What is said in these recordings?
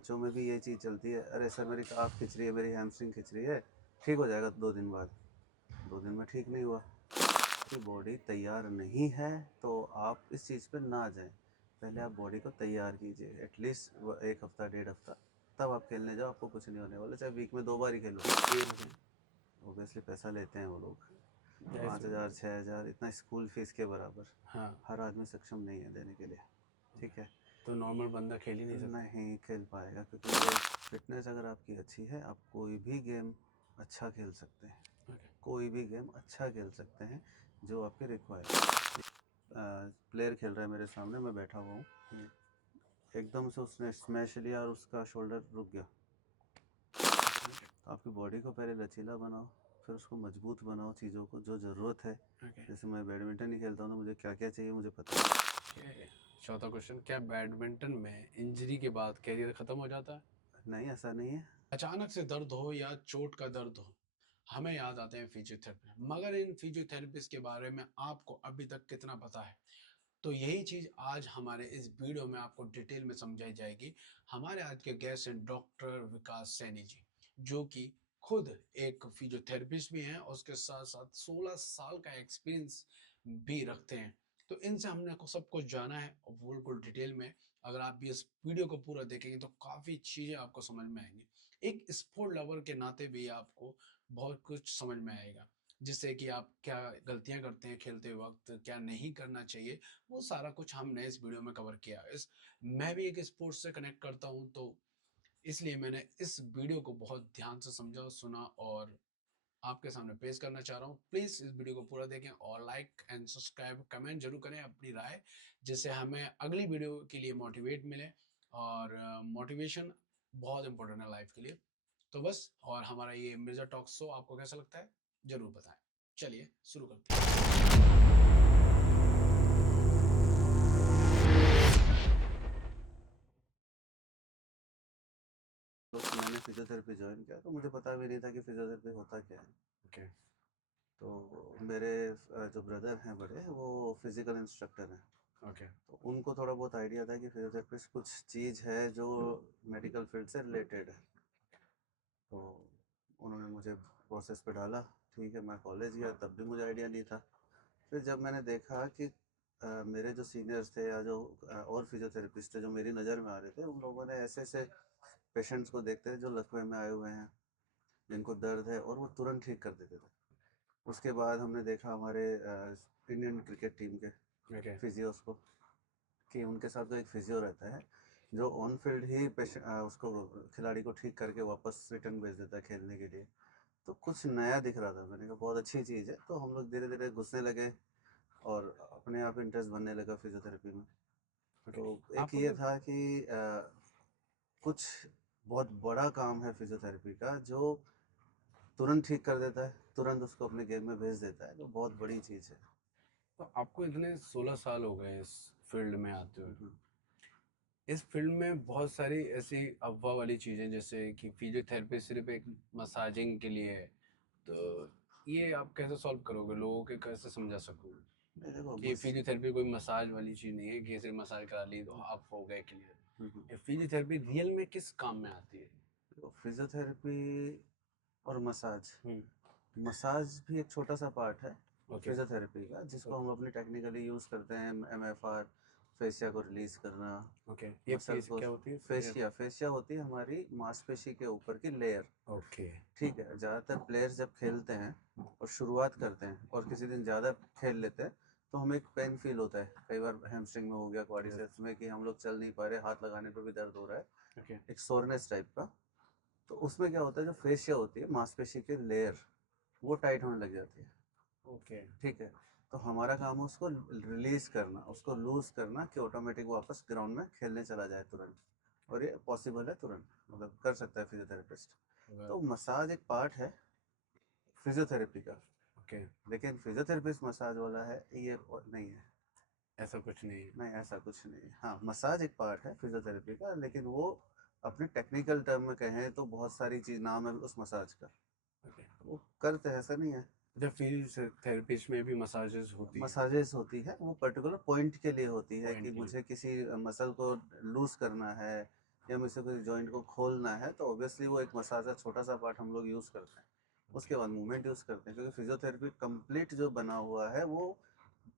बच्चों में भी ये चीज़ चलती है, अरे सर मेरी काफ खिंच रही है, मेरी हैमस्ट्रिंग खिंच रही है, ठीक हो जाएगा 2 दिन बाद। 2 दिन में ठीक नहीं हुआ, आपकी बॉडी तैयार नहीं है तो आप इस चीज़ पे ना जाएं। पहले आप बॉडी को तैयार कीजिए, एटलीस्ट 1 हफ्ता 1.5 हफ्ता, तब आप खेलने जाओ, आपको कुछ नहीं होने वाला, चाहे वीक में 2 बार ही खेलो। ओबियसली पैसा लेते हैं वो लोग, 5,000 6,000, इतना स्कूल फीस के बराबर। हाँ, हर आदमी सक्षम नहीं है देने के लिए, ठीक है। तो नॉर्मल बंदा खेल ही नहीं सकता। नहीं खेल पाएगा, क्योंकि फिटनेस अगर आपकी अच्छी है, आप कोई भी गेम अच्छा खेल सकते हैं, ओके। कोई भी गेम अच्छा खेल सकते हैं जो आपके रिक्वायर। प्लेयर खेल रहा है मेरे सामने, मैं बैठा हुआ हूँ, एकदम से उसने स्मैश लिया और उसका शोल्डर रुक गया। तो आपकी बॉडी को पहले लचीला बनाओ, फिर उसको मजबूत बनाओ, चीज़ों को जो ज़रूरत है। ओके। जैसे मैं बैडमिंटन ही खेलता हूँ, तो मुझे क्या क्या चाहिए मुझे पता है। चौथा क्वेश्चन, क्या बैडमिंटन में इंजरी के बाद कैरियर खत्म हो जाता है? नहीं, ऐसा नहीं है। अचानक से दर्द हो या चोट का दर्द हो, हमें याद आते हैं फिजियोथेरेपी, मगर इन फिजियोथेरेपिस्ट के बारे में आपको अभी तक कितना पता है? तो यही चीज आज हमारे इस वीडियो में आपको डिटेल में समझाई जाएगी। हमारे आज के गेस्ट हैं डॉक्टर विकास सैनी जी, जो कि खुद एक फिजियोथेरेपिस्ट भी हैं और उसके साथ साथ 16 साल का एक्सपीरियंस भी रखते हैं। तो इनसे हमने को सब कुछ जाना है और बिल्कुल डिटेल में। अगर आप भी इस वीडियो को पूरा देखेंगे तो काफ़ी चीज़ें आपको समझ में आएंगी। एक स्पोर्ट लवर के नाते भी आपको बहुत कुछ समझ में आएगा, जिससे कि आप क्या गलतियां करते हैं खेलते वक्त, क्या नहीं करना चाहिए, वो सारा कुछ हमने इस वीडियो में कवर किया है। इस मैं भी एक स्पोर्ट्स से कनेक्ट करता हूँ, तो इसलिए मैंने इस वीडियो को बहुत ध्यान से समझा सुना और आपके सामने पेश करना चाह रहा हूँ। प्लीज इस वीडियो को पूरा देखें और लाइक एंड सब्सक्राइब कमेंट जरूर करें अपनी राय, जिससे हमें अगली वीडियो के लिए मोटिवेट मिले। और मोटिवेशन बहुत इंपॉर्टेंट है लाइफ के लिए। तो बस, और हमारा ये मिर्जा टॉक शो आपको कैसा लगता है जरूर बताएं। चलिए शुरू करते हैं। तो मैंने फिजियोथेरेपी ज्वाइन किया, तो मुझे पता भी नहीं था कि फिजियोथेरेपी होता क्या है। ओके। तो मेरे जो ब्रदर हैं बड़े, वो फिजिकल इंस्ट्रक्टर हैं, ओके। तो उनको थोड़ा बहुत आइडिया था कि फिजियोथेरेपिस्ट कुछ चीज़ है जो मेडिकल फील्ड से रिलेटेड है। तो उन्होंने मुझे प्रोसेस पे डाला, ठीक है। मैं कॉलेज गया, तब भी मुझे आइडिया नहीं था। फिर जब मैंने देखा कि मेरे जो सीनियर्स थे या जो और फिजियोथेरेपिस्ट थे जो मेरी नज़र में आ रहे थे, उन लोगों ने ऐसे ऐसे पेशेंट्स को देखते थे जो लकवे में आए हुए हैं, जिनको दर्द है, और वो तुरंत ठीक कर देते थे। उसके बाद हमने देखा हमारे इंडियन क्रिकेट टीम के ओके। फिजियोस को, कि उनके साथ तो एक फिजियो रहता है जो ऑन फील्ड ही उसको खिलाड़ी को ठीक करके वापस रिटर्न भेज देता है खेलने के लिए। तो कुछ नया दिख रहा था, मैंने कहा बहुत अच्छी चीज़ है, तो हम लोग धीरे धीरे घुसने लगे और अपने आप इंटरेस्ट बनने लगा फिजियोथेरेपी में। ओके। तो एक आपको ये क्या? था कि कुछ बहुत बड़ा काम है फिजियोथेरेपी का, जो तुरंत ठीक कर देता है, तुरंत उसको अपने गेम में भेज देता है, तो बहुत बड़ी चीज़ है। तो आपको इतने 16 साल हो गए इस फील्ड में आते हुए। हम्म। इस फील्ड में बहुत सारी ऐसी अफवाह वाली चीज़ें, जैसे कि फिजियोथेरेपी सिर्फ एक मसाजिंग के लिए है, तो ये आप कैसे सॉल्व करोगे, लोगों के कैसे समझा सकोगे नहीं देखो कि फिजियोथेरेपी कोई मसाज वाली चीज़ नहीं है कि सिर्फ मसाज करा ली तो आप हो गए क्लियर? हम्म, ये फिजियोथेरेपी रियल में किस काम में आती है? देखो फिजियोथेरेपी और मसाज, हम्म। मसाज भी एक छोटा सा पार्ट है ओके। फिजियोथेरेपी का, जिसको हम अपनी टेक्निकली यूज़ करते हैं। MFR, फेशिया को रिलीज़ करना, ओके, ये मसल फेस को। क्या होती है? फेशिया फेशिया होती है हमारी मांसपेशी के ऊपर की लेयर, ओके। ठीक है। ज़्यादातर प्लेयर्स जब खेलते हैं और शुरुआत करते हैं और किसी दिन ज़्यादा खेल लेते हैं, तो हमें एक पेन फील होता है, कई बार हैमस्ट्रिंग में हो गया, क्वाड्रिसेप्स में, कि हम लोग चल नहीं पा रहे, हाथ लगाने पर भी दर्द हो रहा है, ओके। एक सोरनेस टाइप का। तो उसमें क्या होता है, जो फेशिया होती है मांसपेशी की लेयर, वो टाइट होने लग जाती है, ओके। ठीक है। तो हमारा काम है उसको रिलीज करना, उसको लूज करना, कि ऑटोमेटिक वापस ग्राउंड में खेलने चला जाए तुरंत। और ये पॉसिबल है तुरंत, मतलब कर सकता है फिजियोथेरेपिस्ट। तो मसाज एक पार्ट है फिजियोथेरेपी का, ओके। लेकिन फिजियोथेरेपिस्ट मसाज वाला है ये नहीं है। ऐसा कुछ नहीं है। नहीं, ऐसा कुछ नहीं है। हाँ, मसाज एक पार्ट है फिजियोथेरेपी का, लेकिन वो अपने टेक्निकल टर्म में कहें तो बहुत सारी चीज़ नाम है उस मसाज का, ओके। वो करते हैं, ऐसा नहीं है। जब फिजियोथेरेपिस्ट में भी मसाजेस होती हैं? मसाजेस होती है, वो पर्टिकुलर पॉइंट के लिए होती है, कि पॉइंट के लिए। मुझे किसी मसल को लूज करना है, या मुझसे कोई जॉइंट को खोलना है, तो ऑब्वियसली वो एक मसाज का छोटा सा पार्ट हम लोग यूज़ करते हैं। उसके बाद मूवमेंट यूज़ करते हैं, क्योंकि फिजियोथेरेपी कंप्लीट जो बना हुआ है वो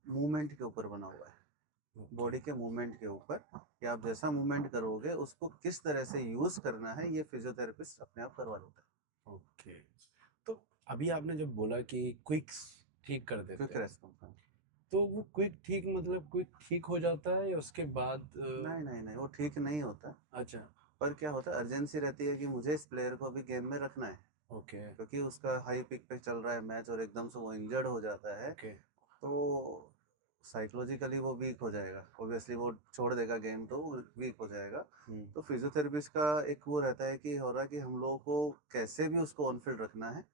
मूवमेंट के ऊपर बना हुआ है, बॉडी के मूवमेंट के ऊपर, कि आप जैसा मूवमेंट करोगे उसको किस तरह से यूज़ करना है, ये फिजियोथेरेपिस्ट अपने आप करवा देता है। ओके। तो अभी आपने जब बोला कि क्विक ठीक कर देते क्विक हैं, रेस्पॉन्स। तो वो क्विक ठीक मतलब क्विक ठीक हो जाता है या उसके बाद नहीं नहीं नहीं, वो ठीक नहीं होता। अच्छा। पर क्या होता है, अर्जेंसी रहती है कि मुझे इस प्लेयर को अभी गेम में रखना है, ओके। क्योंकि उसका हाई पिक पे चल रहा है मैच और एकदम से वो इंजर्ड हो जाता है, ओके। तो साइकोलॉजिकली वो वीक हो जाएगा, ऑब्वियसली वो छोड़ देगा गेम, तो वीक हो जाएगा। तो फिजियोथेरेपिस्ट का एक वो रहता है कि हो रहा है कि हम लोगों को कैसे भी उसको ऑन फील्ड रखना है,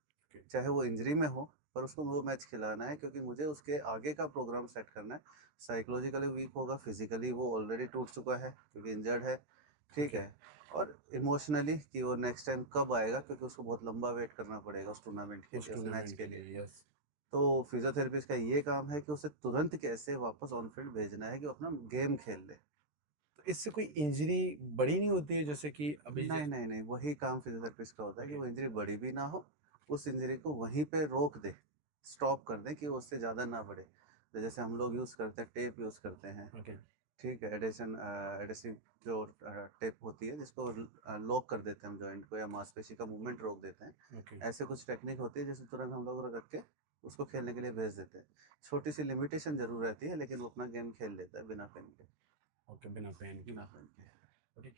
चाहे वो इंजरी में हो, पर उसको वो मैच खिलाना है, क्योंकि मुझे उसके आगे का प्रोग्राम सेट करना है। साइकोलॉजिकली वीक होगा, फिजिकली वो ऑलरेडी टूट चुका है क्योंकि इंजर्ड है, ठीक ओके। है। और इमोशनली कि वो नेक्स्ट टाइम कब आएगा, क्योंकि उसको बहुत लंबा वेट करना पड़ेगा उस टूर्नामेंट के उस लिए, उस मैच टूर्नामेंट के के लिए। लिए, यस। तो फिजियोथेरेपिस्ट का ये काम है कि उसे तुरंत कैसे वापस ऑन फील्ड भेजना है कि वो अपना गेम खेल ले। तो इससे कोई इंजरी बड़ी नहीं होती है, जैसे कि अभी नहीं नहीं नहीं, वही काम फिजियोथेरेपिस्ट का होता है कि ओके। वो इंजरी बड़ी भी ना हो, उस इंजरी को वहीं पे रोक दे, स्टॉप कर दे कि वो उससे ज़्यादा ना बढ़े। तो जैसे हम लोग यूज़ करते हैं, टेप यूज़ करते हैं, ओके। ठीक है, एडेसिव जो टेप होती है जिसको लॉक कर देते हैं हम जॉइंट को, या मांसपेशी का मूवमेंट रोक देते हैं। ओके। ऐसे कुछ टेक्निक होती है जिसे तुरंत हम लोग रख के उसको खेलने के लिए भेज देते हैं। छोटी सी लिमिटेशन जरूर रहती है, लेकिन वो अपना गेम खेल लेता है बिना पेन के। ओके, बिना पेन के। बिना पेन के। ओके।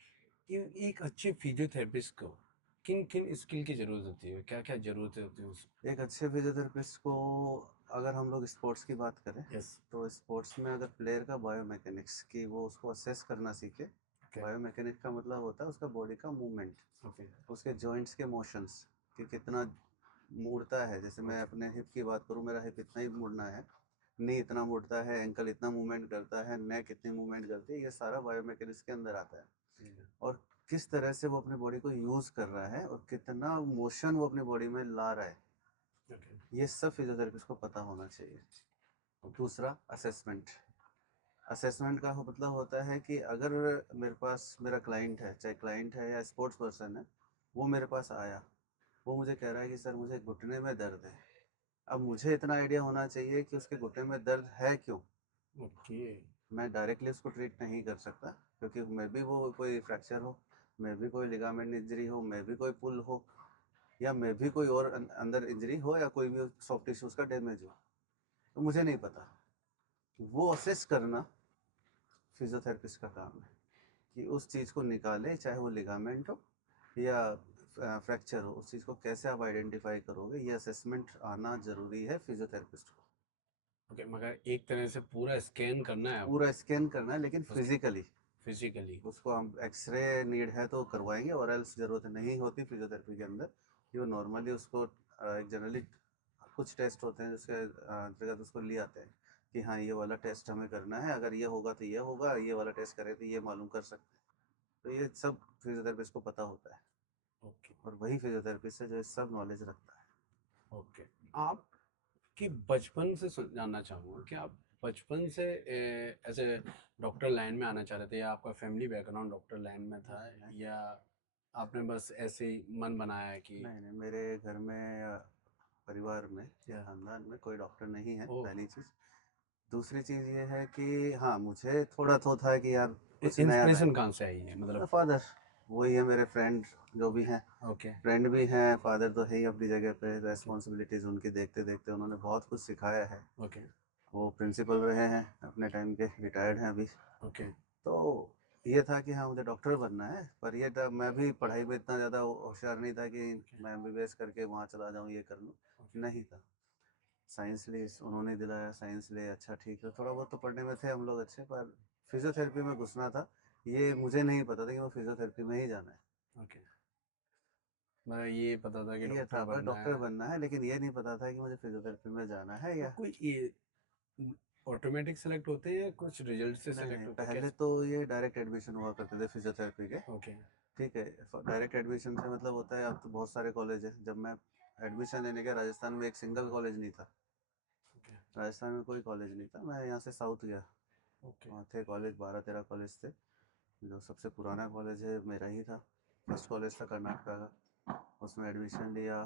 ये एक अच्छे फिजियोथेरेपिस्ट को किन किन स्किल की जरूरत होती है, क्या क्या जरूरतें होती है उसको? एक अच्छे फिजियोथेरेपिस्ट को, अगर हम लोग स्पोर्ट्स की बात करें, यस। तो स्पोर्ट्स में अगर प्लेयर का बायोमैकेनिक्स की वो उसको असेस करना सीखे। ओके। बायोमैकेनिक्स का मतलब होता है उसका बॉडी का मूवमेंट, ओके। उसके जॉइंट्स के मोशंस, कि कितना मुड़ता है। जैसे मैं ओके। अपने हिप की बात करूँ, मेरा हिप इतना ही मुड़ना है, नी इतना मुड़ता है, एंकल इतना मूवमेंट करता है, नेक इतनी मूवमेंट करती है, ये सारा बायोमैकेनिक्स के अंदर आता है। और किस तरह से वो अपनी बॉडी को यूज़ कर रहा है और कितना मोशन वो अपनी बॉडी में ला रहा है, ओके। ये सब फिजियोथेरेपिस्ट को पता होना चाहिए। दूसरा, असेसमेंट। असेसमेंट का मतलब होता है कि अगर मेरे पास मेरा क्लाइंट है, चाहे क्लाइंट है या स्पोर्ट्स पर्सन है, वो मेरे पास आया, वो मुझे कह रहा है कि सर मुझे घुटने में दर्द है। अब मुझे इतना आइडिया होना चाहिए कि उसके घुटने में दर्द है क्यों। ओके। मैं डायरेक्टली उसको ट्रीट नहीं कर सकता, क्योंकि मैं भी वो कोई फ्रैक्चर हो, मैं भी कोई लिगामेंट इंजरी हो, मैं भी कोई पुल हो, या मैं भी कोई और अंदर इंजरी हो, या कोई भी सॉफ्ट टिश्यूज का डैमेज हो, तो मुझे नहीं पता। वो असेस करना फिजियोथेरेपिस्ट का काम है, कि उस चीज़ को निकाले, चाहे वो लिगामेंट हो या फ्रैक्चर हो, उस चीज़ को कैसे आप आइडेंटिफाई करोगे, ये असेसमेंट आना ज़रूरी है फिजियोथेरेपिस्ट को। ओके, मगर एक तरह से पूरा स्कैन करना है पूरा स्कैन करना है, लेकिन उसके फिजिकली। फिजिकली। उसको हम एक्सरे नीड है तो करवाएंगे, और एल्स ज़रूरत नहीं होती फिजियोथेरेपी के अंदर, कि वो नॉर्मली उसको एक जनरली कुछ टेस्ट होते हैं जिसके अंतर्गत उसको ले आते हैं कि हाँ ये वाला टेस्ट हमें करना है, अगर ये होगा तो ये होगा, ये वाला टेस्ट करें तो ये मालूम कर सकते हैं। तो ये सब फिजियोथेरेपिस्ट को पता होता है, ओके। और वही फिजियोथेरेपिस्ट है जो ये सब नॉलेज रखता है। ओके। आप कि बचपन से जानना चाहूँगा कि आप बचपन से ऐसे डॉक्टर लाइन में आना चाह रहे थे, या आपका फैमिली बैकग्राउंड डॉक्टर लाइन में था, नहीं नहीं या आपने बस ऐसे ही मन बनाया है कि नहीं नहीं, मेरे घर में परिवार में या या ख़ानदान में कोई डॉक्टर नहीं है, ओ पहली चीज़। दूसरी चीज़ ये है कि हाँ, मुझे थोड़ा तो था कि यार कुछ नया इंस्पिरेशन नया। कहाँ से आई है मतलब? फादर, वही है मेरे फ्रेंड जो भी हैं, ओके। फ्रेंड भी हैं, फादर तो है ही अपनी जगह पे, ओके। रेस्पॉन्सिबिलिटीज़ उनकी देखते देखते उन्होंने बहुत कुछ सिखाया है। ओके। वो प्रिंसिपल रहे हैं अपने टाइम के, रिटायर्ड हैं अभी। ओके। तो ये था कि हाँ मुझे डॉक्टर बनना है, पर ये था मैं भी पढ़ाई में इतना ज़्यादा होशियार नहीं था कि मैं एमबीबीएस करके वहाँ चला जाऊँ, ये कर लूँ, नहीं था। साइंस ली, उन्होंने दिलाया साइंस ले, अच्छा ठीक है, थोड़ा बहुत तो पढ़ने में थे हम लोग अच्छे, पर फिजियोथेरेपी में घुसना था, ये मुझे नहीं पता था कि वो फिजियोथेरेपी में ही जाना है। ओके। मैं ये पता था कि ये डॉक्टर था बस बनना डॉक्टर है। बनना है, लेकिन ये नहीं पता था कि मुझे फिजियोथेरेपी में जाना है तो या। कोई ये ऑटोमेटिक सेलेक्ट होते हैं या कुछ रिजल्ट से नहीं सेलेक्ट नहीं, होते हैं, पहले कैसे? तो ये डायरेक्ट एडमिशन हुआ करते थे फिजियोथेरेपी के, ओके। ठीक है। डायरेक्ट एडमिशन से मतलब होता है, अब तो बहुत सारे कॉलेज है, जब मैं एडमिशन लेने गया राजस्थान में एक सिंगल कॉलेज नहीं था, ओके। राजस्थान में कोई कॉलेज नहीं था। मैं यहाँ से साउथ गया, ओके। वहाँ थे कॉलेज, 12-13 कॉलेज थे। जो सबसे पुराना कॉलेज है मेरा ही था, फर्स्ट कॉलेज था कर्नाटका का। उसमें एडमिशन लिया,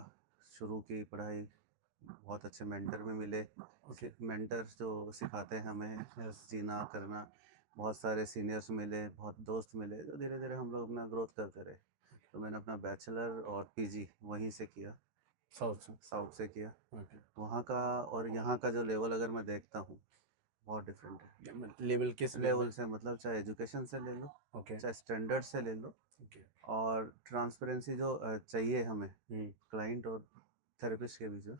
शुरू की पढ़ाई। बहुत अच्छे मेंटर भी मिले। ओके। मेंटर्स जो सिखाते हैं हमें यस। जीना करना। बहुत सारे सीनियर्स मिले, बहुत दोस्त मिले, जो धीरे धीरे हम लोग अपना ग्रोथ करते रहे। तो मैंने अपना बैचलर और पीजी वहीं से किया, साउथ से। साउथ से किया। ओके। वहाँ का और यहाँ का जो लेवल अगर मैं देखता हूँ, बहुत डिफरेंट है। लेवल किस वे लेवल में? से मतलब चाहे एजुकेशन से ले लो, ओके। चाहे स्टैंडर्ड से ले लो, ओके। और ट्रांसपेरेंसी जो चाहिए हमें हम्म। क्लाइंट और थेरेपिस्ट के बीच में,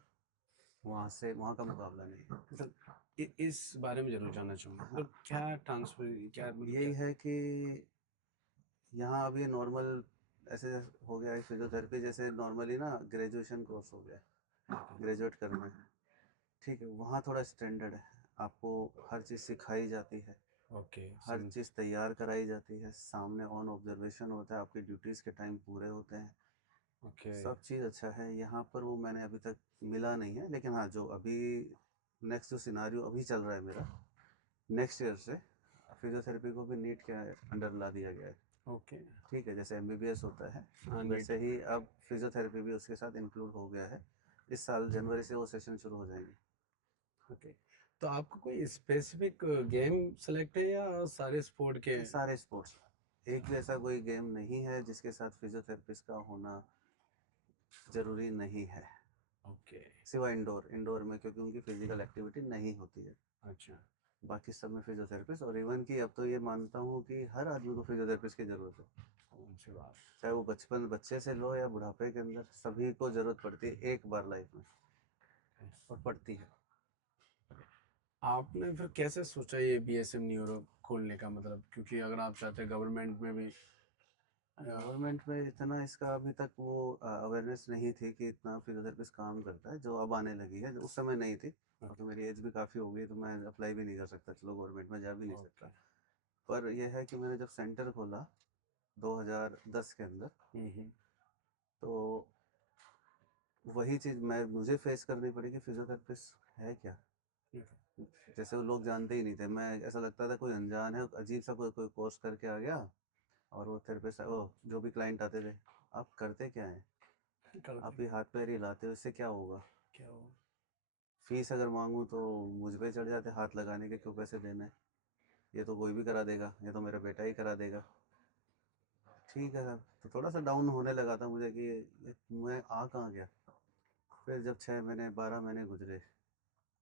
वहाँ से वहाँ का मुकाबला नहीं है। मतलब इस बारे में जरूर जानना चाहूँगा, हाँ, मतलब क्या ट्रांसफर, क्या मतलब यही क्या? है कि यहाँ अभी नॉर्मल ऐसे हो गया है फिजियोथेरेपी, जैसे नॉर्मली ना ग्रेजुएशन कोर्स हो गया है, ग्रेजुएट करना है। ठीक है, वहाँ थोड़ा स्टैंडर्ड है, आपको हर चीज़ सिखाई जाती है, ओके, हर समझ। चीज़ तैयार कराई जाती है, सामने ऑन ऑब्जर्वेशन होता है, आपकी ड्यूटीज़ के टाइम पूरे होते हैं, ओके। सब चीज़ अच्छा है। यहाँ पर वो मैंने अभी तक मिला नहीं है, लेकिन हाँ जो अभी नेक्स्ट जो सिनारियो अभी चल रहा है मेरा, नेक्स्ट ईयर से फिजियोथेरेपी को भी नीट के अंडर ला दिया गया है। ओके। ठीक है, जैसे एमबीबीएस होता है, हाँ, नीट। वैसे ही अब फिजियोथेरेपी भी उसके साथ इंक्लूड हो गया है। इस साल जनवरी से वो सेशन शुरू हो जाएंगे। ओके। तो आपको कोई स्पेसिफिक गेम सेलेक्ट है या सारे स्पोर्ट के? सारे स्पोर्ट्स, एक भी ऐसा कोई गेम नहीं है जिसके साथ फिजियोथेरेपिस्ट का होना ज़रूरी नहीं है, ओके। सिवाय इंडोर। इंडोर में क्योंकि उनकी फिजिकल एक्टिविटी नहीं होती है, अच्छा। बाकी सब में फिजियोथेरेपिस्ट। और इवन कि अब तो ये मानता हूँ कि हर आदमी को फिजियोथेरेपिस्ट की ज़रूरत है, कौन सी बात? चाहे वो बचपन बच्चे से लो या बुढ़ापे के अंदर, सभी को ज़रूरत पड़ती है एक बार लाइफ में, और पड़ती है। आपने फिर कैसे सोचा ये बीएसएम न्यूरो खोलने का, मतलब क्योंकि अगर आप चाहते हैं गवर्नमेंट में भी गवर्नमेंट में इतना इसका अभी तक वो अवेयरनेस नहीं थी कि इतना फिजियोथेरेपिस्ट काम करता है, जो अब आने लगी है, जो उस समय नहीं थी। अब तो मेरी एज भी काफ़ी हो गई, तो मैं अप्लाई भी नहीं कर सकता, चलो गवर्नमेंट में जा भी नहीं ओके। सकता। पर यह है कि मैंने जब सेंटर खोला 2010 के अंदर, हम्म। तो वही चीज़ मैं मुझे फेस करनी पड़ी कि फिजियोथेरेपिस्ट है क्या। जैसे वो लोग जानते ही नहीं थे, मैं ऐसा लगता था कोई अनजान है, अजीब सा कोई कोई कोर्स करके आ गया, और वो थेरेपिस्ट वो जो भी क्लाइंट आते थे, आप करते क्या हैं, आप ही हाथ पैर हिलाते हो, इससे क्या होगा। क्या हो? फीस अगर मांगूँ तो मुझ पे चढ़ जाते हाथ लगाने के, क्यों पैसे देना है, ये तो कोई भी करा देगा, ये तो मेरा बेटा ही करा देगा। ठीक है सर, तो थोड़ा सा डाउन होने लगा था मुझे कि मैं आ कहाँ गया। फिर जब 6 महीने 12 महीने गुजरे,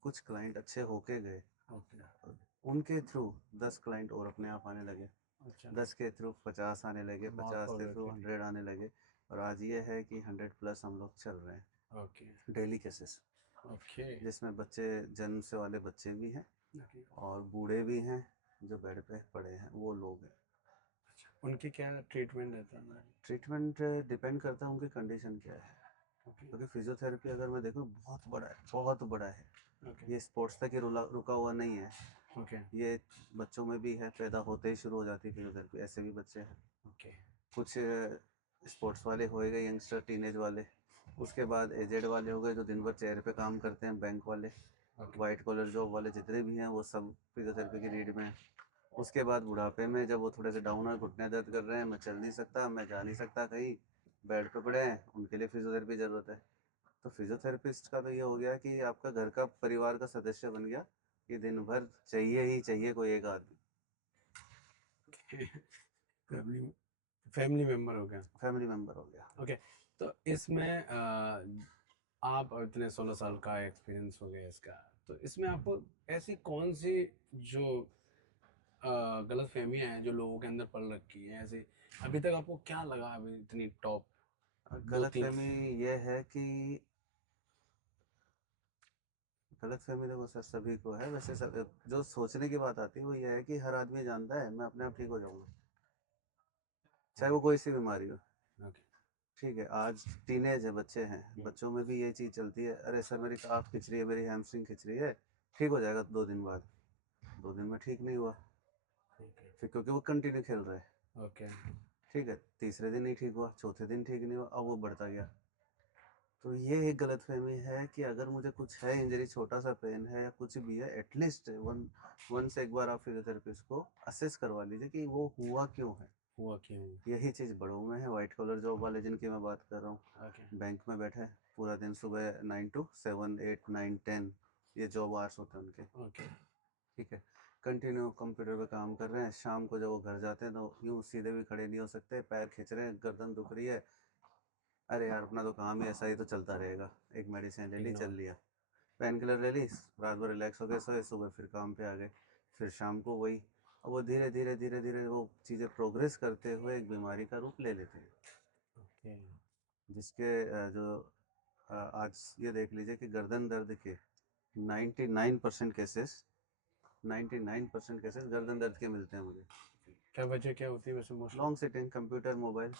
कुछ क्लाइंट अच्छे होके गए, ओके। उनके थ्रू 10 क्लाइंट और अपने आप आने लगे, अच्छा। 10 के थ्रू 50 आने लगे, बहुत 50 के थ्रू पॉजिटिव। 100 आने लगे, और आज ये है कि 100+ हम लोग चल रहे हैं ओके। Daily cases, okay. जिसमें बच्चे, जन्म से वाले बच्चे भी हैं ओके। और बूढ़े भी हैं, जो बेड पे पड़े हैं वो लोग हैं। उनकी क्या ट्रीटमेंट रहता है? ट्रीटमेंट डिपेंड करता है उनकी कंडीशन क्या है, ओके। क्योंकि फिजियोथेरेपी अगर मैं देखूँ बहुत बड़ा है, बहुत बड़ा है। ओके। ये स्पोर्ट्स तक ही रुका हुआ नहीं है, ओके। ये बच्चों में भी है, पैदा होते ही शुरू हो जाती है फिजियोथेरेपी, ऐसे भी बच्चे हैं। ओके। कुछ स्पोर्ट्स वाले हो गए, यंगस्टर टीनेज वाले, उसके बाद एजेड वाले हो गए जो दिन भर चेयर पे काम करते हैं, बैंक वाले, ओके। वाइट कॉलर जॉब वाले जितने भी हैं वो सब फिजियोथेरेपी की नीड में हैं। उसके बाद बुढ़ापे में जब वो थोड़े से डाउन है, घुटने दर्द कर रहे हैं, मैं चल नहीं सकता, मैं जा नहीं सकता कहीं, बेड पे पड़े हैं, उनके लिए फिजियोथेरेपी ज़रूरत है। तो फिजियोथेरेपिस्ट का तो ये हो गया कि आपका घर का परिवार का सदस्य बन गया, कि दिन भर चाहिए ही चाहिए कोई एक आदमी, फैमिली फैमिली मेंबर हो गया। फैमिली मेम्बर हो गया। ओके। तो इसमें आप इतने 16 साल का एक्सपीरियंस हो गया इसका, तो इसमें आपको ऐसी कौन सी जो गलत फहमियाँ हैं जो लोगों के अंदर पल रखी हैं ऐसे, अभी तक आपको क्या लगा अभी इतनी टॉप दो गलत तीन? फहमी ये है कि, गलतफ़हमी देखो सर सभी को है, वैसे सब जो सोचने की बात आती है वो ये है कि हर आदमी जानता है मैं अपने आप ठीक हो जाऊँगा, चाहे वो कोई सी बीमारी हो। ओके। ठीक है, आज टीनेज है, बच्चे हैं, बच्चों में भी ये चीज़ चलती है, अरे सर मेरी आँख खिंच रही है, मेरी हैमस्ट्रिंग खिंच रही है, ठीक हो जाएगा 2 दिन बाद। 2 दिन में ठीक नहीं हुआ, फिर क्योंकि वो कंटिन्यू खेल रहे हैं। ओके। ठीक है, तीसरे दिन नहीं ठीक हुआ, चौथे दिन ठीक नहीं हुआ, अब वो बढ़ता गया। तो ये एक गलतफहमी है कि अगर मुझे कुछ है इंजरी, छोटा-सा पेन है या कुछ भी है, एटलीस्ट वंस एक बार आप फिजियोथेरेपिस्ट को असेस करवा लीजिए कि वो हुआ क्यों है। हुआ क्यों? यही चीज़ बड़ों में है, व्हाइट कॉलर जॉब वाले जिनकी मैं बात कर रहा हूँ। ओके, बैंक में बैठे हैं, पूरा दिन सुबह 9 टू 7, 8, 9, 10 ये जॉब आवर्स होते हैं उनके, ओके, ठीक है। कंटिन्यू कंप्यूटर पे काम कर रहे हैं, शाम को जब वो घर जाते हैं तो यूँ सीधे भी खड़े नहीं हो सकते, पैर खींच रहे हैं, गर्दन दुख रही है। अरे यार अपना तो काम ही ऐसा ही तो चलता रहेगा, एक मेडिसिन ले ली, चल इग्नोर। लिया, पेन किलर ले ली, रात भर रिलैक्स हो गए, सोए, सुबह फिर काम पे आ गए, फिर शाम को वही। अब वो धीरे धीरे धीरे धीरे वो चीज़ें प्रोग्रेस करते हुए एक बीमारी का रूप ले लेते हैं, ओके, जिसके आज ये देख लीजिए कि गर्दन दर्द के 99% केसेस 99% केसेस गर्दन दर्द के मिलते हैं मुझे। क्या वजह क्या होती है वैसे mostly? Long sitting computer, mobile,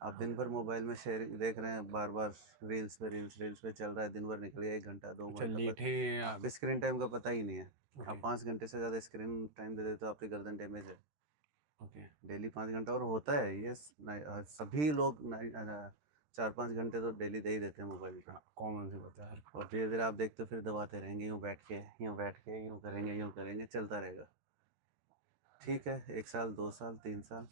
आप दिन भर मोबाइल में शेयरिंग देख रहे हैं, बार बार रील्स पे चल रहा है, दिन भर निकल गया 1 घंटा 2 अच्छा, घंटा, पर लेटे हैं या? आपके स्क्रीन टाइम का पता ही नहीं है। ओके, आप 5 घंटे से ज़्यादा स्क्रीन टाइम दे देते हो, आपकी गर्दन डैमेज है। ओके, डेली 5 घंटा, और होता है ये सभी लोग 4-5 घंटे तो डेली दे ही देते हैं मोबाइल पे। हाँ, कॉमन सी बात है हर। और धीरे धीरे आप देखते हो फिर दबाते रहेंगे, यूँ बैठ के यूँ करेंगे, चलता रहेगा। ठीक है, 1 साल 2 साल 3 साल,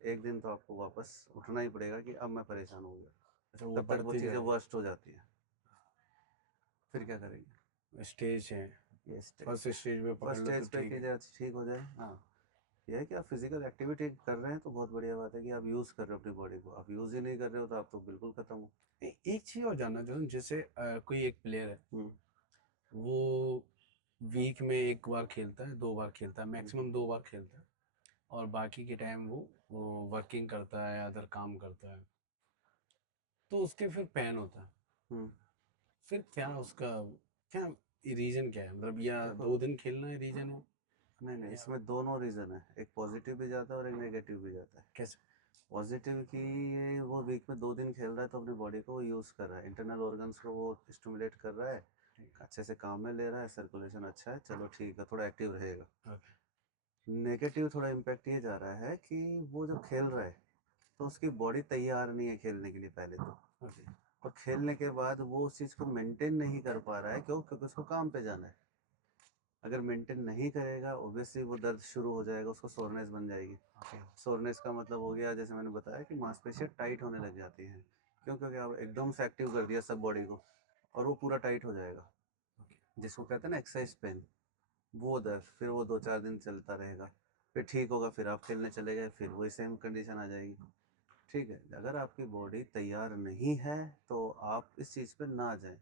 एक दिन तो आपको वापस उठना ही पड़ेगा कि अब मैं परेशान हो गया। अच्छा, वो तब तक वो बढ़ती चीज़ें जाएगी। वर्स्ट हो जाती हैं, फिर क्या करेंगे? स्टेज है, ये स्टेज फर्स्ट है, स्टेज पे पकड़ फर्स्ट लो तो स्टेज पे ठीक कि है। जब ठीक हो जाए, हाँ। ये है कि आप फिजिकल एक्टिविटी कर रहे हैं तो बहुत बढ़िया बात है कि आप यूज़ कर रहे हो अपनी बॉडी को, आप यूज़ ही नहीं कर रहे हो तो आप तो बिल्कुल खत्म हो। एक चीज और जानना चाहूँ, जैसे कोई एक प्लेयर है, हम्म, वो वीक में एक बार खेलता है, 2 बार खेलता है, हम्म, मैक्सिमम 2 बार खेलता है, और बाकी के टाइम वो वर्किंग करता है, अदर काम करता है, तो उसके फिर पैन होता है। हम्म। फिर क्या उसका, क्या रीजन क्या है, मतलब या देखो, 2 दिन खेलना है रीजन है नहीं नहीं, या इसमें दोनों रीज़न है, एक पॉजिटिव भी जाता है और एक नेगेटिव भी जाता है। कैसे? पॉजिटिव की, ये वो वीक में 2 दिन खेल रहा है तो अपनी बॉडी को वो यूज़ कर रहा है, इंटरनल ऑर्गन्स को वो स्टिमुलेट कर रहा है, अच्छे से काम में ले रहा है, सर्कुलेशन अच्छा है, चलो ठीक है, थोड़ा एक्टिव रहेगा। ओके, नेगेटिव थोड़ा इम्पैक्ट ये जा रहा है कि वो जब खेल रहा है तो उसकी बॉडी तैयार नहीं है खेलने के लिए पहले तो, ओके, और खेलने के बाद वो उस चीज़ को मेंटेन नहीं कर पा रहा है, क्यों? क्योंकि उसको काम पे जाना है। अगर मेंटेन नहीं करेगा ऑब्वियसली वो दर्द शुरू हो जाएगा, उसको सोरनेस बन जाएगी। ओके, सोरनेस का मतलब हो गया, जैसे मैंने बताया कि मांसपेशियाँ टाइट होने लग जाती हैं, क्यों? क्योंकि आप एकदम से एक्टिव कर दिया सब बॉडी को, और वो पूरा टाइट हो जाएगा, जिसको कहते हैं ना एक्सरसाइज पेन, वो दर्द फिर वो 2-4 दिन चलता रहेगा, फिर ठीक होगा, फिर आप खेलने चले गए, फिर वही सेम कंडीशन आ जाएगी। ठीक है, अगर आपकी बॉडी तैयार नहीं है तो आप इस चीज़ पे ना जाएं,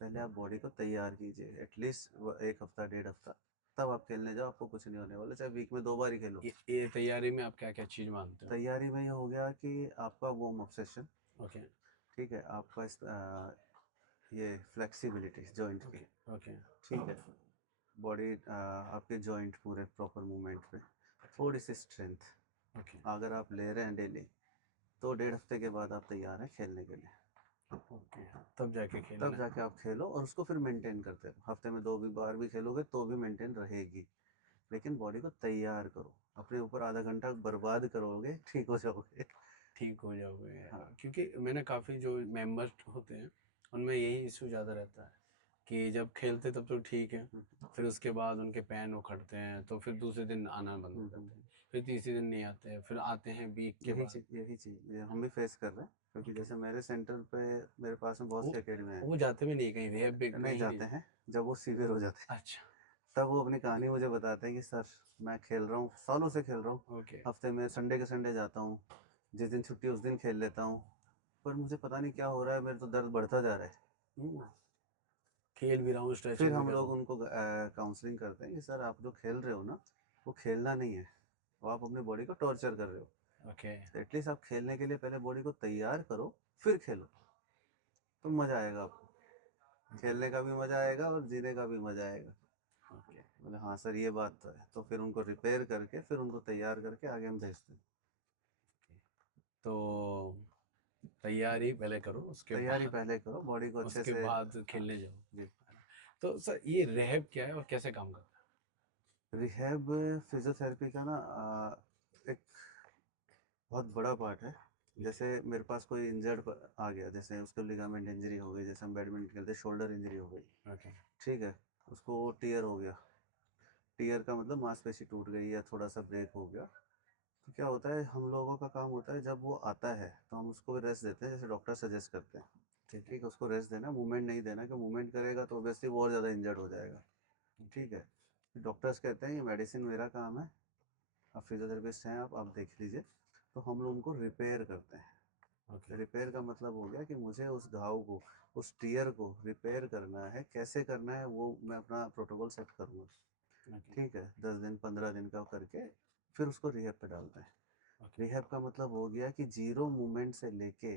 पहले आप बॉडी को तैयार कीजिए, एटलीस्ट 1 हफ्ता 1.5 हफ्ता, तब आप खेलने जाओ, आपको कुछ नहीं होने वाला, चाहे वीक में 2 बार ही खेलो। ये तैयारी में आप क्या क्या चीज मानते हो? तैयारी में ये हो गया कि आपका वार्म अप सेशन, ओके, ठीक है, आपका ये फ्लेक्सिबिलिटी जॉइंट की, ओके, ओके, ठीक है, बॉडी आपके जॉइंट पूरे प्रॉपर मूवमेंट पे, थोड़ी सी स्ट्रेंथ ओके, अगर आप ले रहे हैं डेली, तो 1.5 हफ्ते के बाद आप तैयार हैं खेलने के लिए। ओके, तब जाके तब खेलना है। जाके आप खेलो और उसको फिर मेंटेन करते रहो, हफ्ते में 2 बार भी खेलोगे तो भी मेंटेन रहेगी, लेकिन बॉडी को तैयार करो, अपने ऊपर आधा घंटा बर्बाद करोगे, ठीक हो जाओगे। ठीक हो जाओगे, हाँ। क्योंकि मैंने काफ़ी जो मेंबर होते हैं उनमें यही इशू ज़्यादा रहता है कि जब खेलते तब तो ठीक है, हम्म, फिर उसके बाद उनके पैन उखड़ते हैं तो फिर दूसरे दिन आना बंद हो जाते हैं, फिर तीसरे दिन नहीं आते हैं, फिर आते हैं वीक के बाद। यही चीज़ ये हम भी फेस कर रहे हैं, क्योंकि ओके, जैसे मेरे सेंटर पे मेरे पास में बहुत वो सी अकेडमी है, वो जाते भी नहीं कहीं, रिहैब भी नहीं कहीं नहीं जाते हैं, जब वो सीवियर हो जाते हैं अच्छा, तब वो अपनी कहानी मुझे बताते हैं कि सर मैं खेल रहा हूँ, सालों से खेल रहा हूँ, ओके, हफ्ते में संडे के संडे जाता हूँ, जिस दिन छुट्टी उस दिन खेल लेता हूँ, पर मुझे पता नहीं क्या हो रहा है, मेरे तो दर्द बढ़ता जा रहा है। हम्म, खेल भी रहा हूँ, फिर स्ट्रेचिंग भी हम कर रहा लोग हूँ। उनको काउंसलिंग करते हैं कि सर आप जो खेल रहे हो ना, वो खेलना नहीं है, वो आप अपनी बॉडी को टॉर्चर कर रहे हो, ओके, तो एटलीस्ट आप खेलने के लिए पहले बॉडी को तैयार करो, फिर खेलो, तो मज़ा आएगा आपको, ओके, खेलने का भी मज़ा आएगा और जीने का भी मज़ा आएगा। ओके, बोले हाँ सर ये बात तो है, तो फिर उनको रिपेयर करके फिर उनको तैयार करके आगे हम भेजते हैं। तो तैयारी पहले करो, उसके तैयारी बाद पहले करो, बॉडी को अच्छे उसके से। बाद हाँ खेलने जाओ। जी। तो सर ये रहब क्या है और कैसे काम करता रिहैब फिजियोथेरेपी का ना एक बहुत बड़ा पार्ट है, जैसे मेरे पास कोई इंजर्ड आ गया, जैसे उसको लिगामेंट इंजरी हो गई, जैसे हम बैडमिंटन खेलते शोल्डर इंजरी हो गई, ओके। ठीक है, उसको टीयर हो गया। टीयर का मतलब मांसपेशी टूट गई या थोड़ा सा ब्रेक हो गया। तो क्या होता है, हम लोगों का काम होता है जब वो आता है तो हम उसको रेस्ट देते हैं, जैसे डॉक्टर सजेस्ट करते हैं, ठीक है। ठीक है, उसको रेस्ट देना, मूवमेंट नहीं देना, कि मूवमेंट करेगा तो ऑब्वियसली वो और ज़्यादा इंजर्ड हो जाएगा, ठीक है। डॉक्टर्स कहते हैं ये मेडिसिन मेरा काम है, आप फिजियोथेरेपिस्ट हैं, आप देख लीजिए। तो हम लोग उनको रिपेयर करते हैं। ओके। रिपेयर का मतलब हो गया कि मुझे उस घाव को, उस टीयर को रिपेयर करना है, कैसे करना है वो मैं अपना प्रोटोकॉल सेट करूँगा, ओके। ठीक है, 10 दिन 15 दिन का करके फिर उसको रिहैब पे डालते हैं। ओके। रिहैब का मतलब हो गया कि जीरो मूवमेंट से लेके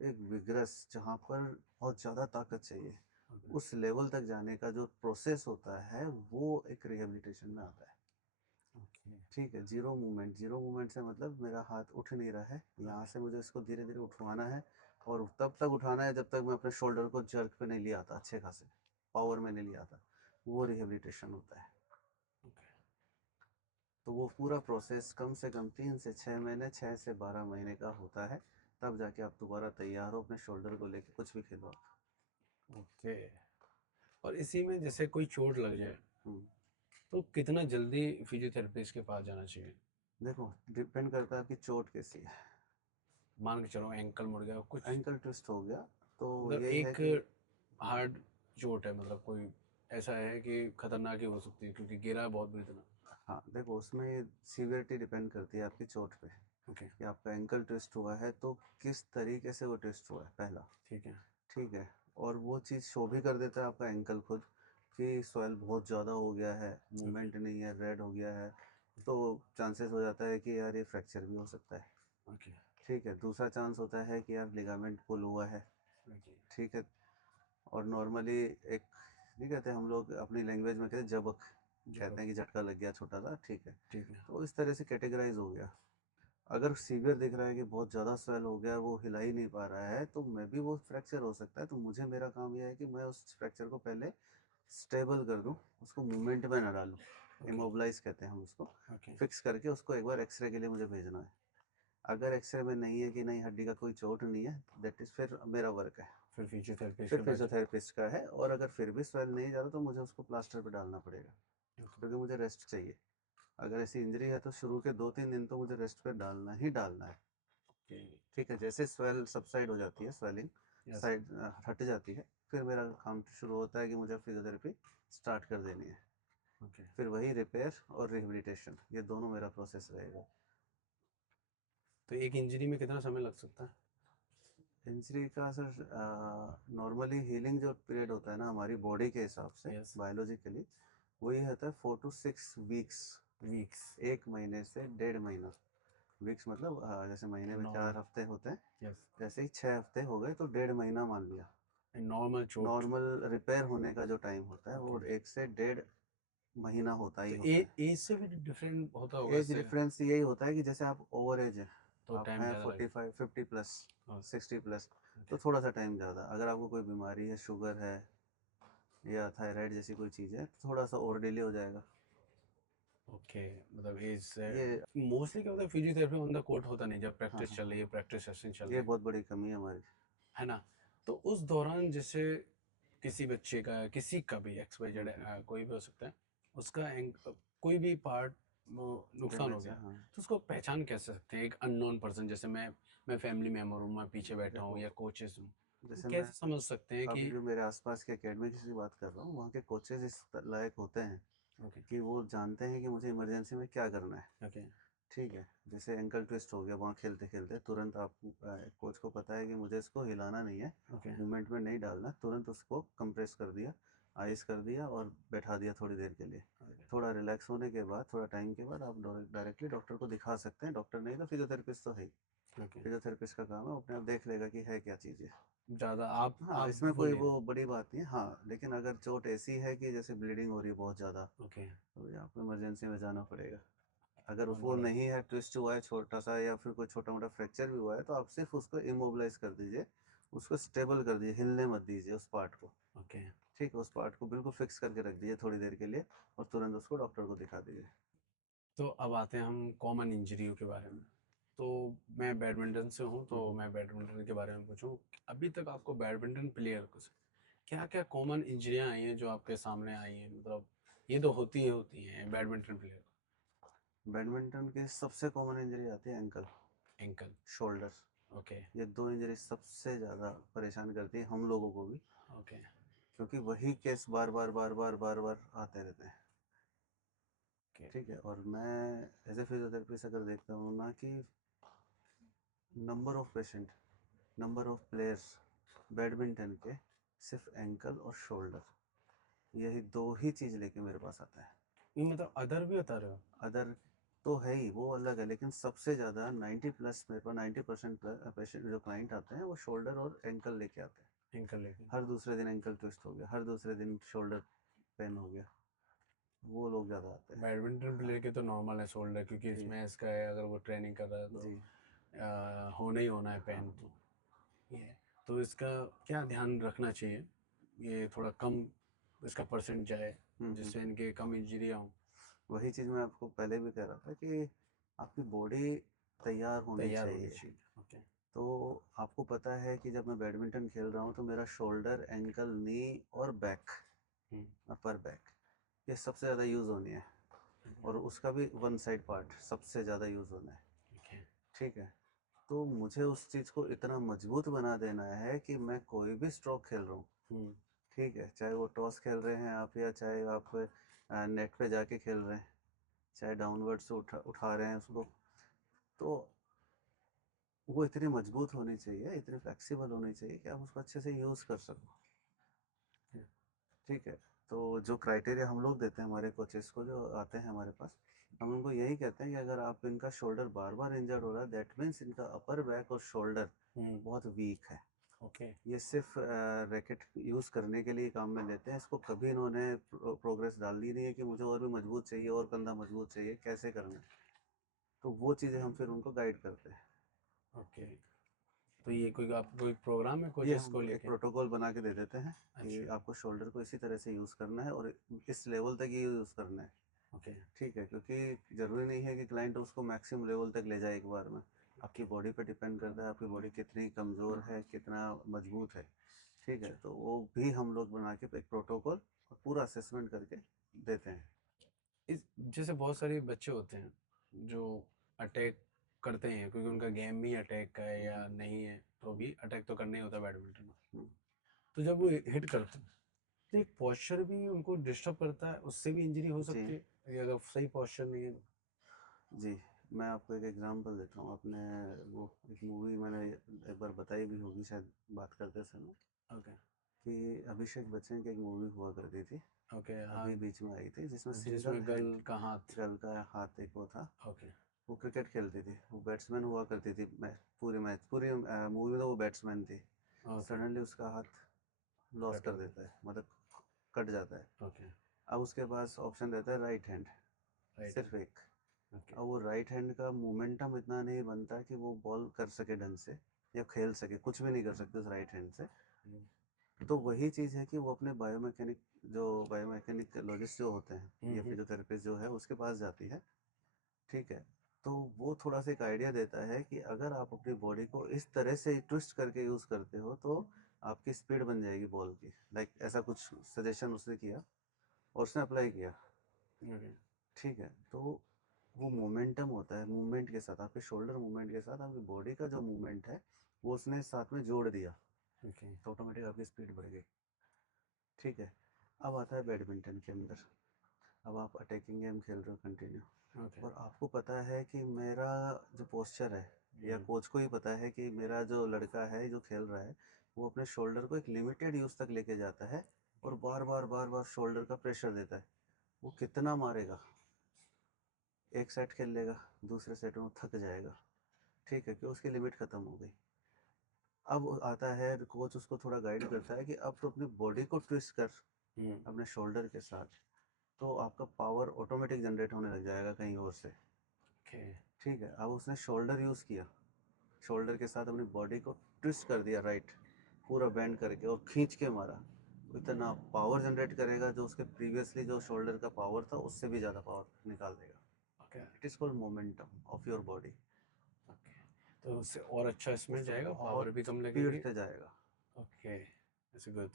एक विग्रस, जहाँ पर बहुत ज़्यादा ताकत चाहिए, ओके। उस लेवल तक जाने का जो प्रोसेस होता है वो एक रिहेबिलिटेशन में आता है, ओके। ठीक है। जीरो मूवमेंट, जीरो मूवमेंट से मतलब मेरा हाथ उठ नहीं रहा है, यहाँ से मुझे इसको धीरे धीरे उठवाना है, और तब तक उठाना है जब तक मैं अपने शोल्डर को जर्क पे नहीं ले आता, अच्छे खासे पावर में नहीं ले आता, वो रिहेबिलिटेशन होता है। ओके। तो वो पूरा प्रोसेस कम से कम 3 से 6 महीने, 6 से 12 महीने का होता है, तब जाके आप दोबारा तैयार हो अपने शोल्डर को लेके कुछ भी खेलो आप। ओके। और इसी में जैसे कोई चोट लग जाए हम्म, तो कितना जल्दी फिजियोथेरेपिस्ट के पास जाना चाहिए? देखो डिपेंड करता है आपकी चोट कैसी है। मान के चलो एंकल मुड़ गया कुछ, एंकल ट्विस्ट हो गया तो मतलब यही है एक कि हार्ड चोट है, मतलब कोई ऐसा है कि खतरनाक ही हो सकती है क्योंकि गिरा है बहुत बुरी तरह। हाँ देखो उसमें सीवियरिटी डिपेंड करती है आपकी चोट पे, ओके। कि आपका एंकल ट्विस्ट हुआ है तो किस तरीके से वो ट्विस्ट हुआ है पहला, ठीक है। ठीक है। और वो चीज़ शो भी कर देता है आपका एंकल खुद, कि स्वेल बहुत ज़्यादा हो गया है, ओके। मूवमेंट नहीं है, रेड हो गया है, तो चांसेस हो जाता है कि यार ये फ्रैक्चर भी हो सकता है, ओके। ठीक है। दूसरा चांस होता है कि यार लिगामेंट पुल हुआ है, ओके। ठीक है। और नॉर्मली एक, नहीं कहते हम लोग अपनी लैंग्वेज में कहते हैं जबक, जब। कहते हैं कि झटका लग गया छोटा सा, ठीक है। ठीक है। तो इस तरह से कैटेगराइज हो गया। अगर सीवियर दिख रहा है कि बहुत ज़्यादा स्वेल हो गया, वो हिला ही नहीं पा रहा है, तो मैं भी वो फ्रैक्चर हो सकता है, तो मुझे मेरा काम यह है कि मैं उस फ्रैक्चर को पहले स्टेबल कर दूं, उसको मूवमेंट में ना डालूं, ओके। इमोबलाइज कहते हैं हम उसको, ओके। फिक्स करके उसको एक बार एक्सरे के लिए मुझे भेजना है। अगर एक्सरे में नहीं है कि नहीं हड्डी का कोई चोट नहीं है, दैट इज़ फिर मेरा वर्क है, फिर फिजियोथेरेपिस्ट फिर के पास जाओ। फिजियोथेरेपिस्ट का है। और अगर फिर भी स्वेल नहीं जा रहा तो मुझे उसको प्लास्टर पे डालना पड़ेगा, ओके। क्योंकि मुझे रेस्ट चाहिए। अगर ऐसी इंजरी है तो शुरू के 2-3 दिन तो मुझे रेस्ट पे डालना ही डालना है, ओके। ठीक है। जैसे स्वेल सबसाइड हो जाती है, स्वेलिंग यस। साइड हट जाती है, फिर मेरा काम शुरू होता है कि मुझे फिजियोथेरेपी स्टार्ट कर देनी है। ओके। फिर वही रिपेयर और रिहेबिलिटेशन, ये दोनों मेरा प्रोसेस रहेगा। तो एक इंजरी में कितना समय लग सकता है? इंजरी का सर नॉर्मली हीलिंग जो पीरियड होता है ना हमारी बॉडी के हिसाब से, यस। बायोलॉजिकली, वही होता है 4 to 6 वीक्स, वीक्स। 1 महीने से 1.5 महीना। वीक्स मतलब जैसे महीने में नॉर्मल। 4 हफ्ते होते हैं, यस। जैसे ही 6 हफ्ते हो गए तो 1.5 महीना मान लिया। नॉर्मल चोट। नॉर्मल रिपेयर होने का जो टाइम होता है ओके। वो 1 से 1.5 महीना होता ही तो होता है। एज से भी डिफरेंट होता होगा एज इससे? डिफरेंस यही होता है कि जैसे आप ओवर एज है, तो आप टाइम हैं ज़्यादा लगेगा। 45 50 प्लस, हाँ। 60 प्लस, ओके। तो थोड़ा सा टाइम ज़्यादा। अगर आपको कोई बीमारी है, शुगर है या थायराइड जैसी कोई चीज़ है, तो थोड़ा सा और डिले हो जाएगा। ओके, मतलब एज से। ये मोस्टली क्या होता है, फिजियोथेरेपी ऑन द कोर्ट होता नहीं, जब हाँ प्रैक्टिस हाँ चल हाँ रही है, हाँ, प्रैक्टिस सेशन चल ये रहे हैं, बहुत बड़ी कमी है हमारी। है ना? तो उस दौरान जैसे किसी बच्चे का, किसी का भी एक्स वाई हम्म, जेड, हम्म, कोई भी हो सकता है, उसका कोई भी पार्ट वो नुकसान हो डैमेज है गया, हाँ। तो उसको पहचान कैसे सकते हैं? एक अननोन पर्सन, जैसे मैं फैमिली मेम्बर हूँ, मैं पीछे बैठा हूँ, देखो या कोचेस हूँ, तो जैसे मैं कैसे समझ सकते हैं कि? अभी जो मेरे आसपास के एकेडमी की बात कर रहा हूँ, वहाँ के कोचेज इस लायक होते हैं ओके। कि वो जानते हैं कि मुझे इमरजेंसी में क्या करना है, ओके। ठीक है। जैसे एंकल ट्विस्ट हो गया वहाँ खेलते खेलते, तुरंत आप कोच को पता है कि मुझे इसको हिलाना नहीं है, ओके। मूवमेंट में नहीं डालना, तुरंत उसको कंप्रेस कर दिया, आइस कर दिया और बैठा दिया थोड़ी देर के लिए। थोड़ा रिलैक्स होने के बाद, थोड़ा टाइम के बाद आप डायरेक्टली डॉक्टर को दिखा सकते हैं। डॉक्टर नहीं तो फिजियोथेरेपिस्ट तो है ही, ओके। फिजियोथेरेपिस्ट का काम है, वो अपने आप देख लेगा कि है क्या चीज़ है। ज़्यादा हाँ आप इसमें वो कोई नहीं। वो बड़ी बात नहीं है, हाँ। लेकिन अगर चोट ऐसी है कि जैसे ब्लीडिंग हो रही है बहुत ज़्यादा, ओके। तो ये आपको इमरजेंसी में जाना पड़ेगा। अगर उस वो बड़ा। नहीं है, ट्विस्ट हुआ है छोटा सा या फिर कोई छोटा मोटा फ्रैक्चर भी हुआ है, तो आप सिर्फ उसको इमोबिलाइज कर दीजिए, उसको स्टेबल कर दीजिए, हिलने मत दीजिए उस पार्ट को, ओके। ठीक है। उस पार्ट को बिल्कुल फिक्स करके रख दीजिए थोड़ी देर के लिए, और तुरंत उसको डॉक्टर को दिखा दीजिए। तो अब आते हैं हम कॉमन इंजरियों के बारे में। तो मैं बैडमिंटन से हूँ, तो हम्म। मैं बैडमिंटन के बारे में पूछूं। अभी तक आपको बैडमिंटन प्लेयर को से क्या क्या कॉमन इंजरियां आई हैं जो आपके सामने आई हैं? मतलब ये तो होती हैं बैडमिंटन प्लेयर बैडमिंटन की सबसे कॉमन इंजरी आती है एंकल, को। एंकल। शोल्डर। ओके। ये दो इंजरी सबसे ज़्यादा परेशान करती है हम लोगों को भी, ओके। क्योंकि वही केस बार बार बार बार बार बार आते रहते हैं। ओके। ठीक है, और मैं एज ए फिजियोथेरेपिस्ट अगर देखता हूँ ना कि number of patient, number of players badminton के सिर्फ एंकल और शोल्डर, यही दो ही चीज़ लेके मेरे पास आता है। ये मतलब अदर भी बता रहे हो? अदर तो है ही, वो अलग है, लेकिन सबसे ज़्यादा 90 प्लस मेरे पास 90% पेशेंट जो क्लाइंट आते हैं वो शोल्डर और एंकल लेके आते हैं। एंकल लेके। हर दूसरे दिन एंकल ट्विस्ट हो गया, हर दूसरे दिन शोल्डर पेन हो गया, वो लोग ज़्यादा आते हैं। बैडमिंटन हाँ। प्लेयर के तो नॉर्मल है शोल्डर, क्योंकि जी। इसमें इसका है, अगर वो ट्रेनिंग कर रहा है तो जी। होना ही होना है हाँ। पेन तो। ये है। तो इसका क्या ध्यान रखना चाहिए? ये थोड़ा कम इसका परसेंट जाए, हम्म। जिससे इनके कम इंजरियाँ हों। वही चीज़ मैं आपको पहले भी कह रहा था कि आपकी बॉडी तैयार होनी तैयार होनी चाहिए। चाहिए। ओके। तो आपको पता है कि जब मैं बैडमिंटन खेल रहा हूँ तो मेरा शोल्डर, एंकल, नी और बैक, हम्म। अपर बैक, ये सबसे ज़्यादा यूज़ होनी है, और उसका भी वन साइड पार्ट सबसे ज़्यादा यूज़ होना है। ओके। ठीक है, तो मुझे उस चीज़ को इतना मजबूत बना देना है कि मैं कोई भी स्ट्रोक खेल रहा हूँ, हम्म। ठीक है, चाहे वो टॉस खेल रहे हैं आप, या चाहे आप नेट पे जाके खेल रहे हैं, चाहे डाउनवर्ड से उठा रहे हैं उसको, तो वो इतनी मजबूत होनी चाहिए, इतनी फ्लेक्सिबल होनी चाहिए कि आप उसको अच्छे से यूज़ कर सको। ठीक है, तो जो क्राइटेरिया हम लोग देते हैं हमारे कोचेस को जो आते हैं हमारे पास, हम उनको यही कहते हैं कि अगर आप इनका शोल्डर बार बार इंजर्ड हो रहा है, दैट मीन्स इनका अपर बैक और शोल्डर हम्म। बहुत वीक है। ओके। ये सिर्फ रैकेट यूज़ करने के लिए काम में लेते हैं, इसको कभी इन्होंने प्रोग्रेस डाल दी नहीं है कि मुझे और भी मजबूत चाहिए और कंधा मजबूत चाहिए, कैसे करना है। तो वो चीज़ें हम फिर उनको गाइड करते हैं। ओके। तो ये कोई आप कोई प्रोग्राम है ये कोचेस को हम एक लेके? प्रोटोकॉल बना के दे देते हैं कि अच्छा। आपको शोल्डर को इसी तरह से यूज़ करना है और इस लेवल तक ही यूज़ करना है। ओके। ठीक है, क्योंकि ज़रूरी नहीं है कि क्लाइंट उसको मैक्सिमम लेवल तक ले जाए एक बार में। आपकी ओके। बॉडी पे डिपेंड करता है, आपकी बॉडी कितनी कमज़ोर है, कितना मजबूत है। ठीक है, अच्छा। तो वो भी हम लोग बना के एक प्रोटोकॉल और पूरा असेसमेंट करके देते हैं। इस जैसे बहुत सारे बच्चे होते हैं जो अटैक करते हैं, क्योंकि उनका गेम भी अटैक का है या हम्म। नहीं है, तो भी अटैक तो करना ही होता है बैडमिंटन में। हम्म। तो जब वो हिट करते हैं तो एक पॉस्चर भी उनको डिस्टर्ब करता है, उससे भी इंजरी हो जी। सकती है ये अगर सही पॉस्चर नहीं है तो। जी, मैं आपको एक एग्जांपल देता हूँ। आपने वो एक मूवी मैंने एक बार बताई भी होगी शायद बात करते समय, ओके। कि अभिषेक बच्चन की एक मूवी हुआ करती थी, ओके। हाँ। अभी बीच में आई थी, जिसमें सिंगल जिसमें हैंड, गर्ल का हाथ। गर्ल का हाथ एक वो था। ओके। वो क्रिकेट खेलती थी, वो बैट्समैन हुआ करती थी, मैच पूरी मूवी में तो वो बैट्समैन थी। ओके। सडनली उसका हाथ लॉस कट कर हो देता है, मतलब कट जाता है। गया। ओके। अब उसके पास ऑप्शन रहता है राइट हैंड, राइट सिर्फ हैंड। एक। ओके। अब वो राइट हैंड का मोमेंटम इतना नहीं बनता कि वो बॉल कर सके ढंग से, या खेल सके, कुछ भी नहीं कर सकते उस राइट हैंड से। तो वही चीज़ है कि वो अपने बायोमैकेनिक, जो बायोमैकेनिकोलॉजिस्ट जो होते हैं या हम्म। फिजियोथेरेपिस्ट जो है उसके पास जाती है। ठीक है, तो वो थोड़ा सा एक आइडिया देता है कि अगर आप अपनी बॉडी को इस तरह से ट्विस्ट करके यूज़ करते हो तो आपकी स्पीड बन जाएगी बॉल की, लाइक ऐसा कुछ सजेशन उसने किया और उसने अप्लाई किया। ओके। ठीक है, तो वो मोमेंटम होता है, मूवमेंट के साथ, आपके शोल्डर मूवमेंट के साथ आपकी बॉडी का जो मूवमेंट है वो उसने साथ में जोड़ दिया, ओके। तो ऑटोमेटिक आपकी स्पीड बढ़ गई। ठीक है, अब आता है बैडमिंटन के अंदर। अब आप अटैकिंग गेम खेल रहे हो कंटिन्यू, ओके। और आपको पता है कि मेरा जो पोस्चर है, या हम्म। कोच को ही पता है कि मेरा जो लड़का है जो खेल रहा है वो अपने शोल्डर को एक लिमिटेड यूज़ तक लेके जाता है, और बार बार बार बार शोल्डर का प्रेशर देता है। वो कितना मारेगा, एक सेट खेल लेगा, दूसरे सेट में थक जाएगा। ठीक है, कि उसकी लिमिट ख़त्म हो गई। अब आता है कोच उसको थोड़ा गाइड करता है कि अब तो अपनी बॉडी को ट्विस्ट कर हम्म। अपने शोल्डर के साथ, तो आपका पावर ऑटोमेटिक जनरेट होने लग जाएगा कहीं और से। ओके। ठीक है, अब उसने शोल्डर यूज़ किया, शोल्डर के साथ अपनी बॉडी को ट्विस्ट कर दिया राइट, पूरा बेंड करके और खींच के मारा। इतना पावर जनरेट करेगा जो उसके प्रीवियसली जो शोल्डर का पावर था उससे भी ज़्यादा पावर निकाल देगा। Okay. It is called momentum of your body. तो उससे और अच्छा इसमें उससे जाएगा, बहुत पावर भी कम स्पीड लगेगी। से जाएगा। Okay, that's good.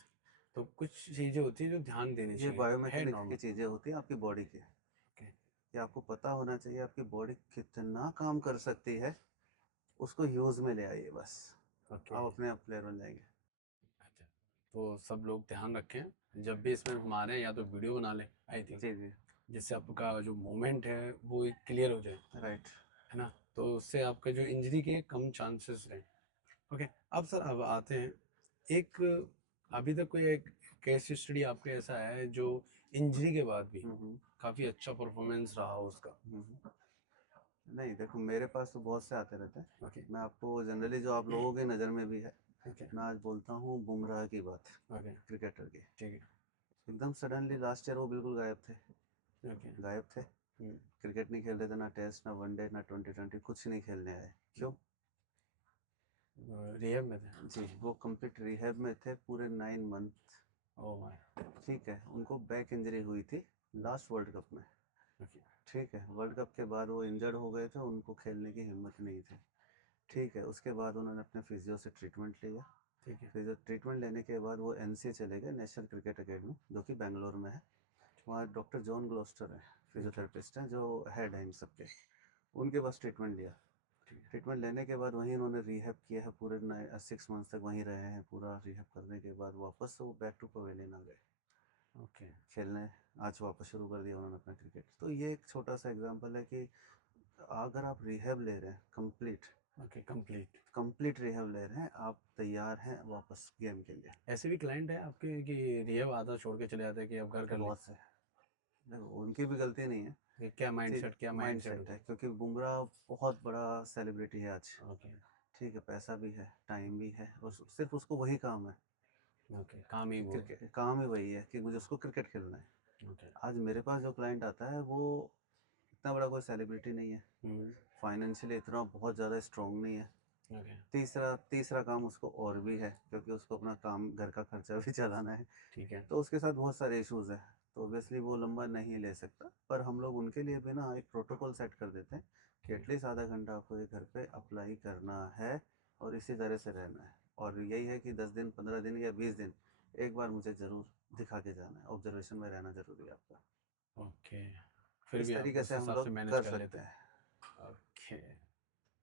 तो कुछ चीज़ें होती हैं जो ध्यान देनी ये चाहिए, है बायोमैकेनिक्स की नॉर्मल। चीज़ें होती हैं आपकी बॉडी की, ओके, कि आपको पता होना चाहिए आपकी बॉडी कितना काम कर सकती है, उसको यूज़ में ले आइए बस, ओके। आप अपने आप प्लेयर बन जाएंगे। अच्छा, तो सब लोग ध्यान रखें जब भी इसमें मारें, या तो वीडियो बना लें आई थिंक, जी जी। जिससे आपका जो मूवमेंट है वो क्लियर हो जाए, राइट। है ना, तो उससे आपका जो इंजरी के कम चांसेस रहें। ओके, अब सर अब आते हैं एक, अभी तक कोई एक केस स्टडी आपके ऐसा है जो इंजरी के बाद भी हम्म। काफ़ी अच्छा परफॉर्मेंस रहा हो उसका? हम्म। नहीं देखो, मेरे पास तो बहुत से आते रहते हैं। ओके। मैं आपको जनरली जो आप लोगों की नज़र में भी है, ओके। मैं आज बोलता हूँ बुमराह की बात, ओके। क्रिकेटर की। ठीक है। एकदम सडनली लास्ट ईयर वो बिल्कुल गायब थे, ओके। गायब थे। क्रिकेट नहीं खेल रहे थे, ना टेस्ट, ना वनडे, ना 2020, कुछ नहीं खेलने आए। क्यों? रिहैब में थे? जी, वो कंप्लीट रिहैब में थे पूरे 9 मंथ। Oh my. ठीक है, उनको बैक इंजरी हुई थी लास्ट वर्ल्ड कप में। ओके। ठीक है, वर्ल्ड कप के बाद वो इंजर्ड हो गए थे, उनको खेलने की हिम्मत नहीं थी। ठीक है, उसके बाद उन्होंने अपने फिजियो से ट्रीटमेंट लिया। ठीक है। फिजियो ट्रीटमेंट लेने के बाद वो एनसी चले गए, नेशनल क्रिकेट अकेडमी, जो कि बेंगलोर में है। वहाँ डॉक्टर जॉन ग्लोस्टर है, फिजियोथेरेपिस्ट हैं, जो हेड हैं इन सब के। उनके पास ट्रीटमेंट लिया। ट्रीटमेंट लेने के बाद वहीं उन्होंने रिहैब किया है, पूरे 6 मंथ्स तक वहीं रहे हैं। पूरा रिहैब करने के बाद वापस वो बैक टू पवेलियन आ गए ओके। खेलने। आज वापस शुरू कर दिया उन्होंने अपना क्रिकेट। तो ये एक छोटा सा एग्जांपल है कि अगर आप रिहैब ले रहे हैं complete, okay, complete. Complete rehab ले रहे हैं, आप तैयार हैं वापस गेम के लिए। ऐसे भी क्लाइंट है आपके कि रिहैब आधा छोड़ के चले जाते हैं कि अब घर कर लें? बहुत से, देखो उनकी भी गलती नहीं है। कि क्या माइंडसेट, क्या माइंड माइंडसेट सेट होता है, क्योंकि बुमराह बहुत बड़ा सेलिब्रिटी है आज। है? ओके। ठीक है, पैसा भी है, टाइम भी है, और सिर्फ उसको वही काम है ओके, काम ही कि वो है। क्रिकेट, काम ही वही है कि मुझे उसको क्रिकेट खेलना है। ओके। आज मेरे पास जो क्लाइंट आता है वो इतना बड़ा कोई सेलिब्रिटी नहीं है, हम्म। फाइनेंशियली इतना बहुत ज़्यादा स्ट्रॉन्ग नहीं है। ओके। तीसरा तीसरा काम उसको और भी है, क्योंकि उसको अपना काम, घर का खर्चा भी चलाना है। ठीक है। तो उसके साथ बहुत सारे इश्यूज हैं, तो ऑब्वियसली वो लंबा नहीं ले सकता। पर हम लोग उनके लिए भी ना एक प्रोटोकॉल सेट कर देते हैं कि ठीक है। एटलीस्ट आधा घंटा आपको ये घर पे अप्लाई करना है, और इसी तरह से रहना है। और यही है कि 10 दिन, 15 दिन या 20 दिन एक बार मुझे ज़रूर दिखा के जाना है, ऑब्जर्वेशन में रहना ज़रूरी है आपका। ओके, फिर इस भी आप तरीके उस से हम हिसाब से लोग मैनेज कर कर सकते लेते हैं। हैं। ओके,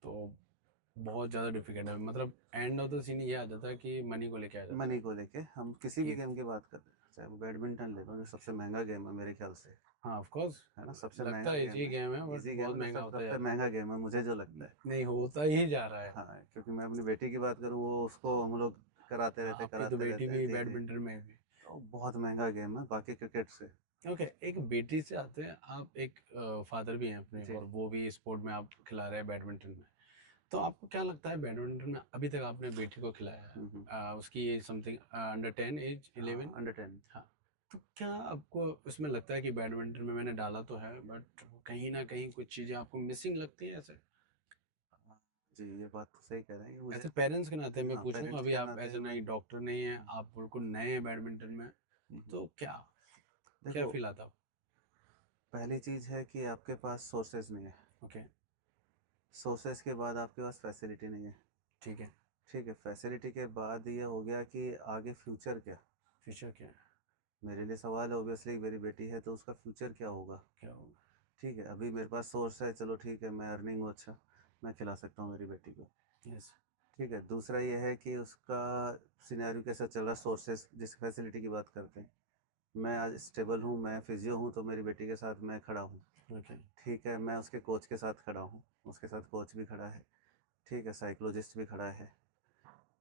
तो बहुत ज़्यादा डिफिकल्ट है, मतलब एंड ऑफ द सीन ये आ जाता है कि मनी को लेके आ जाता है मनी को लेके हम किसी भी कि गेम की बात कर रहे हैं, चाहे वो बैडमिंटन ले लो, जो सबसे महंगा गेम है मेरे ख्याल से, हाँ ऑफ कोर्स, है ना, सबसे लगता महंगा है गेम इजी है। गेम है बट इजी गेम बहुत है, महंगा होता जा सबसे रहा महंगा गेम है मुझे जो लगता है। है। नहीं, होता ही जा रहा है। हाँ, क्योंकि मैं अपनी बेटी की बात करूँ, वो उसको हम लोग हाँ, आपकी तो कराते बेटी रहते हैं। भी जी जी। बैडमिंटन में भी। तो बहुत महंगा गेम है बाकी क्रिकेट से। ओके, एक बेटी से आते हैं, आप एक फादर भी हैं अपने, जी। और वो भी स्पोर्ट में आप खिला रहे हैं बैडमिंटन में। तो आपको क्या लगता है बैडमिंटन में अभी तक आपने बेटी को खिलाया है, उसकी एज समथिंग अंडर 10, एज 11? हाँ, अंडर 10। हाँ, तो क्या आपको उसमें लगता है कि बैडमिंटन में मैंने डाला तो है बट कहीं ना कहीं कुछ चीज़ें आपको मिसिंग लगती हैं ऐसे? जी, ये बात तो सही कह रहे हैं कि मुझे। ऐसे पेरेंट्स के नाते मैं हाँ, पूछ रहा हूँ, पेरेंट्स अभी के आप नाते ऐसे मैं। नहीं डॉक्टर नहीं हैं, आप बिल्कुल नए हैं बैडमिंटन में, हम्म, तो क्या क्या देखो, फील आता है? पहली चीज़ है कि आपके पास सोर्सेज नहीं है। ओके। सोर्सेज के बाद आपके पास फैसिलिटी नहीं है। ठीक है। ठीक है, फैसिलिटी के बाद ये हो गया कि आगे फ्यूचर क्या। फ्यूचर क्या है? मेरे लिए सवाल है, ऑब्वियसली मेरी बेटी है तो उसका फ्यूचर क्या होगा। क्या होगा? ठीक है, अभी मेरे पास सोर्स है, चलो ठीक है, मैं अर्निंग हूँ, अच्छा, मैं खिला सकता हूँ मेरी बेटी को। यस। ठीक है, दूसरा ये है कि उसका सिनेरियो कैसा चल रहा, सोर्सेज जिस फैसिलिटी की बात करते हैं। मैं आज स्टेबल हूँ, मैं फिजियो हूँ, तो मेरी बेटी के साथ मैं खड़ा हूँ। ओके। ठीक है, मैं उसके कोच के साथ खड़ा हूँ, उसके साथ कोच भी खड़ा है। ठीक है, साइकोलॉजिस्ट भी खड़ा है,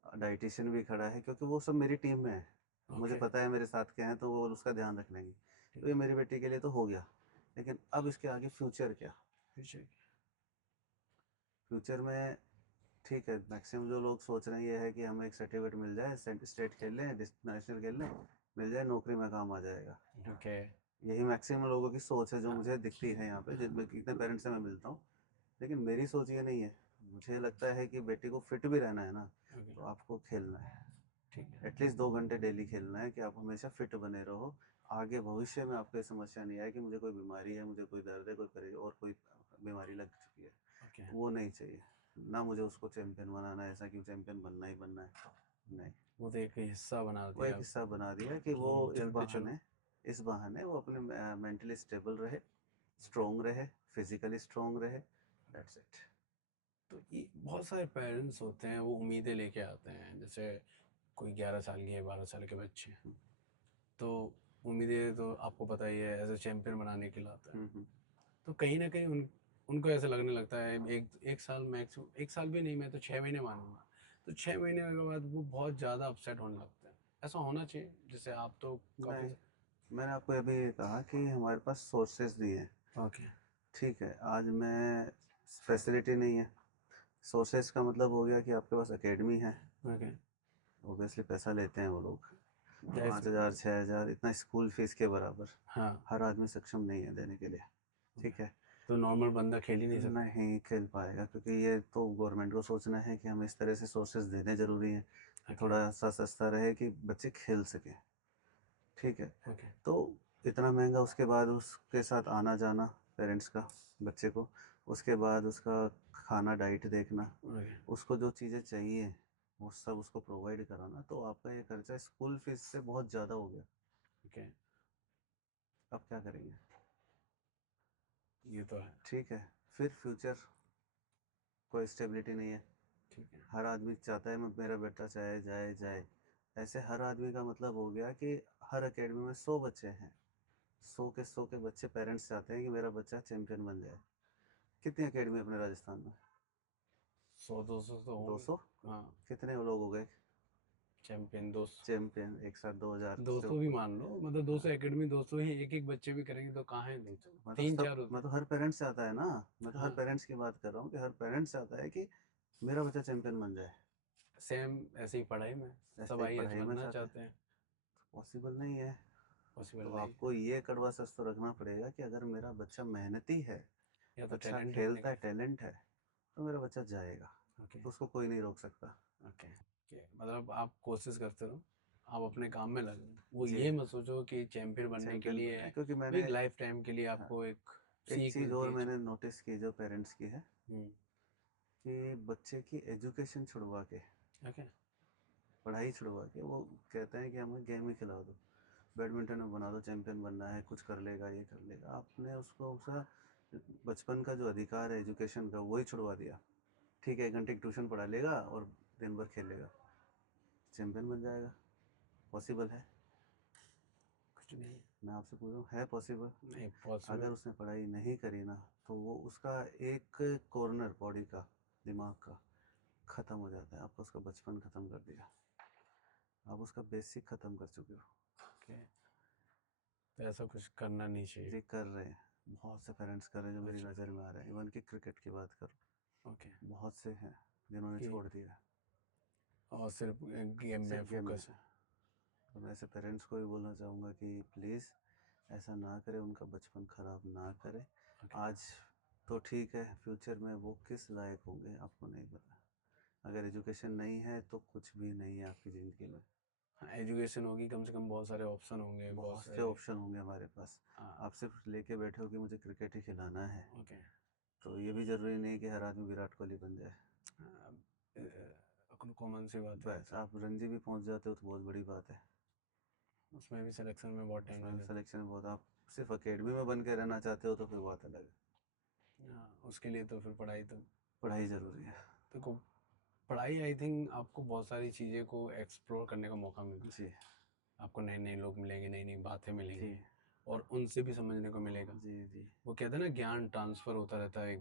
डाइटिशियन भी खड़ा है, क्योंकि वो सब मेरी टीम में है। मुझे ओके। पता है मेरे साथ के हैं, तो वो उसका ध्यान रख लेंगे। तो ये मेरी बेटी के लिए तो हो गया। लेकिन अब इसके आगे फ्यूचर क्या। फ्यूचर। फ्यूचर में, ठीक है, मैक्सिमम जो लोग सोच रहे हैं ये है कि हमें एक सर्टिफिकेट मिल जाए, स्टेट खेल लें, नेशनल खेल लें, मिल जाए नौकरी में काम आ जाएगा। ओके। यही मैक्सिमम लोगों की सोच है जो मुझे दिखती है यहाँ पे, जिनमें कितने पेरेंट्स से मैं मिलता हूँ। लेकिन मेरी सोच ये नहीं है। मुझे लगता है कि बेटी को फिट भी रहना है ना, ओके। तो आपको खेलना है। ठीक है। एटलीस्ट 2 घंटे डेली खेलना है, कि आप हमेशा फिट बने रहो। आगे भविष्य में आपको ये समस्या नहीं आए कि मुझे कोई बीमारी है, मुझे कोई दर्द है, कोई और कोई बीमारी लग चुकी है, ओके। वो नहीं चाहिए। ना मुझे उसको चैंपियन बनाना है, ऐसा क्यों चैंपियन बनना ही बनना है, नहीं। वो तो एक हिस्सा बना वो एक दिया हिस्सा बना दिया कि वो चलते चलो। इस बहाने वो अपने मेंटली स्टेबल रहे, स्ट्रोंग रहे, फिजिकली स्ट्रोंग रहे, दैट्स इट। तो ये बहुत सारे पेरेंट्स होते हैं, वो उम्मीदें लेके आते हैं, जैसे कोई 11 साल की है, 12 साल के बच्चे हैं, तो उम्मीदें तो आपको पता ही है एज ए चैंपियन बनाने के लाता है। तो कहीं ना कहीं उनको ऐसा लगने लगता है, एक साल मैक्सिमम, एक साल भी नहीं, मैं तो 6 महीने मानूंगा, तो 6 महीने के बाद वो बहुत ज़्यादा अपसेट होने लगते हैं। ऐसा होना चाहिए, जैसे आप तो काफ़ी। नहीं, मैंने आपको अभी कहा कि हमारे पास सोर्सेज नहीं है, ओके। ठीक है। आज मैं फैसिलिटी नहीं है, सोर्सेज का मतलब हो गया कि आपके पास एकेडमी है, ओके। ओबियसली पैसा लेते हैं वो लोग, जाहिर सी 5,000 6,000, इतना स्कूल फीस के बराबर हाँ। हर आदमी सक्षम नहीं है देने के लिए, ठीक है। तो नॉर्मल बंदा खेल ही नहीं सकता। नहीं खेल पाएगा, क्योंकि ये तो गवर्नमेंट को सोचना है कि हमें इस तरह से सोर्सेज देने ज़रूरी हैं कि ओके। थोड़ा सा सस्ता रहे कि बच्चे खेल सकें, ठीक है। ओके। तो इतना महंगा, उसके बाद उसके साथ आना जाना पेरेंट्स का बच्चे को, उसके बाद उसका खाना डाइट देखना, ओके। उसको जो चीज़ें चाहिए वो सब उसको प्रोवाइड कराना, तो आपका ये खर्चा स्कूल फीस से बहुत ज़्यादा हो गया। ओके। अब क्या करेंगे, ये तो है। ठीक है। फिर फ्यूचर, कोई स्टेबिलिटी नहीं है। ठीक है। हर आदमी चाहता है मैं मेरा बेटा चाहे जाए जाए, ऐसे हर आदमी का मतलब हो गया कि हर एकेडमी में 100 बच्चे हैं, 100 के बच्चे पेरेंट्स चाहते हैं कि मेरा बच्चा चैंपियन बन जाए। कितनी एकेडमी अपने राजस्थान में? 100-200 तो होंगे। 200। हाँ। कितने लोग हो गए चैंपियन 200। चैंपियन एक साथ? 2,000 से 200 भी ऊपर। मान लो, मतलब 200 हाँ, एकेडमी, 200 ही एक एक बच्चे भी करेंगे तो कहाँ है 200, मैं तो तीन सब, चार होते मैं हैं। तो हर पेरेंट्स चाहता है ना, मैं तो हर हाँ। पेरेंट्स की बात कर रहा हूँ कि हर पेरेंट्स चाहता है कि मेरा बच्चा चैंपियन बन जाए। सेम ऐसे ही पढ़ाई में सब ऐसे ही आईएएस पढ़ाई में बनना चाहता है, चाहते हैं। पॉसिबल नहीं है। पॉसिबल तो नहीं। आपको ये कड़वा सच तो रखना पड़ेगा कि अगर मेरा बच्चा मेहनती है, या तो अच्छा टैलेंट है अपने खेलता का। है, टैलेंट है, तो मेरा बच्चा जाएगा, ओके। तो उसको कोई नहीं रोक सकता। ओके। ओके, मतलब आप कोशिश करते रहो, आप अपने काम में लगे, वो जी, ये मत सोचो कि चैंपियन बनने के चैंपियन बनना लिए है, क्योंकि वो मैंने, एक लाइफ टाइम के लिए हाँ, आपको एक एक सीख चीज़ मिलती और है। मैंने नोटिस की जो पेरेंट्स की है, हम्म। कि बच्चे की एजुकेशन छुड़वा के, ओके। पढ़ाई छुड़वा के, वो कहते हैं कि हमें गेम ही खिला दो, बैडमिंटन में बना दो, चैंपियन बनना है, कुछ कर लेगा, ये कर लेगा। आपने उसको उसका बचपन का जो अधिकार है एजुकेशन का वही छुड़वा दिया। ठीक है, 1 घंटे की ट्यूशन पढ़ा लेगा और दिन भर खेल लेगा, चैंपियन बन जाएगा? पॉसिबल है? कुछ नहीं। मैं आपसे पूछ रहा हूँ, है पॉसिबल? नहीं अगर पॉसिबल। उसने पढ़ाई नहीं करी ना, तो वो उसका एक कॉर्नर बॉडी का, दिमाग का ख़त्म हो जाता है। आपको उसका बचपन ख़त्म कर दिया, आप उसका बेसिक ख़त्म कर चुके हो। ओके। तो ऐसा कुछ करना नहीं चाहिए। जी कर रहे हैं, बहुत से पेरेंट्स कर रहे हैं जो मेरी अच्छा। नज़र में आ रहे हैं। इवन कि क्रिकेट की बात करो, ओके। बहुत से हैं जिन्होंने कि छोड़ दिया और सिर्फ गेम में सिर्फ गेम में। फोकस है। तो मैं ऐसे पेरेंट्स को भी बोलना चाहूँगा कि प्लीज़ ऐसा ना करें, उनका बचपन ख़राब ना करें। ओके। आज तो ठीक है, फ्यूचर में वो किस लायक होंगे आपको नहीं पता। अगर एजुकेशन नहीं है तो कुछ भी नहीं है आपकी ज़िंदगी में। हाँ, एजुकेशन होगी, कम से कम बहुत सारे ऑप्शन होंगे, बहुत बहुत से सारे। ऑप्शन होंगे हमारे पास। हाँ। आप सिर्फ लेके बैठे हो कि मुझे क्रिकेट ही खिलाना है, ओके। तो ये भी ज़रूरी नहीं कि हर आदमी विराट कोहली बन जाए। कॉमन सी बात है। बस आप रणजी भी पहुंच जाते हो तो बहुत बड़ी बात है। उसमें भी सिलेक्शन में बहुत टाइम उसमें लग भी जाता सिलेक्शन बहुत, आप सिर्फ अकेडमी में बन के रहना चाहते हो तो फिर बात अलग है। है। हाँ, उसके लिए तो फिर पढ़ाई तो पढ़ाई ज़रूरी है। देखो, पढ़ाई आई थिंक आपको बहुत सारी चीज़ें को एक्सप्लोर करने का मौका मिलता है। जी आपको नए नए लोग मिलेंगे, नई नई बातें जी मिलेंगी, और उनसे भी समझने को मिलेगा। जी जी। वो कहते हैं ना, ज्ञान ट्रांसफ़र होता रहता है।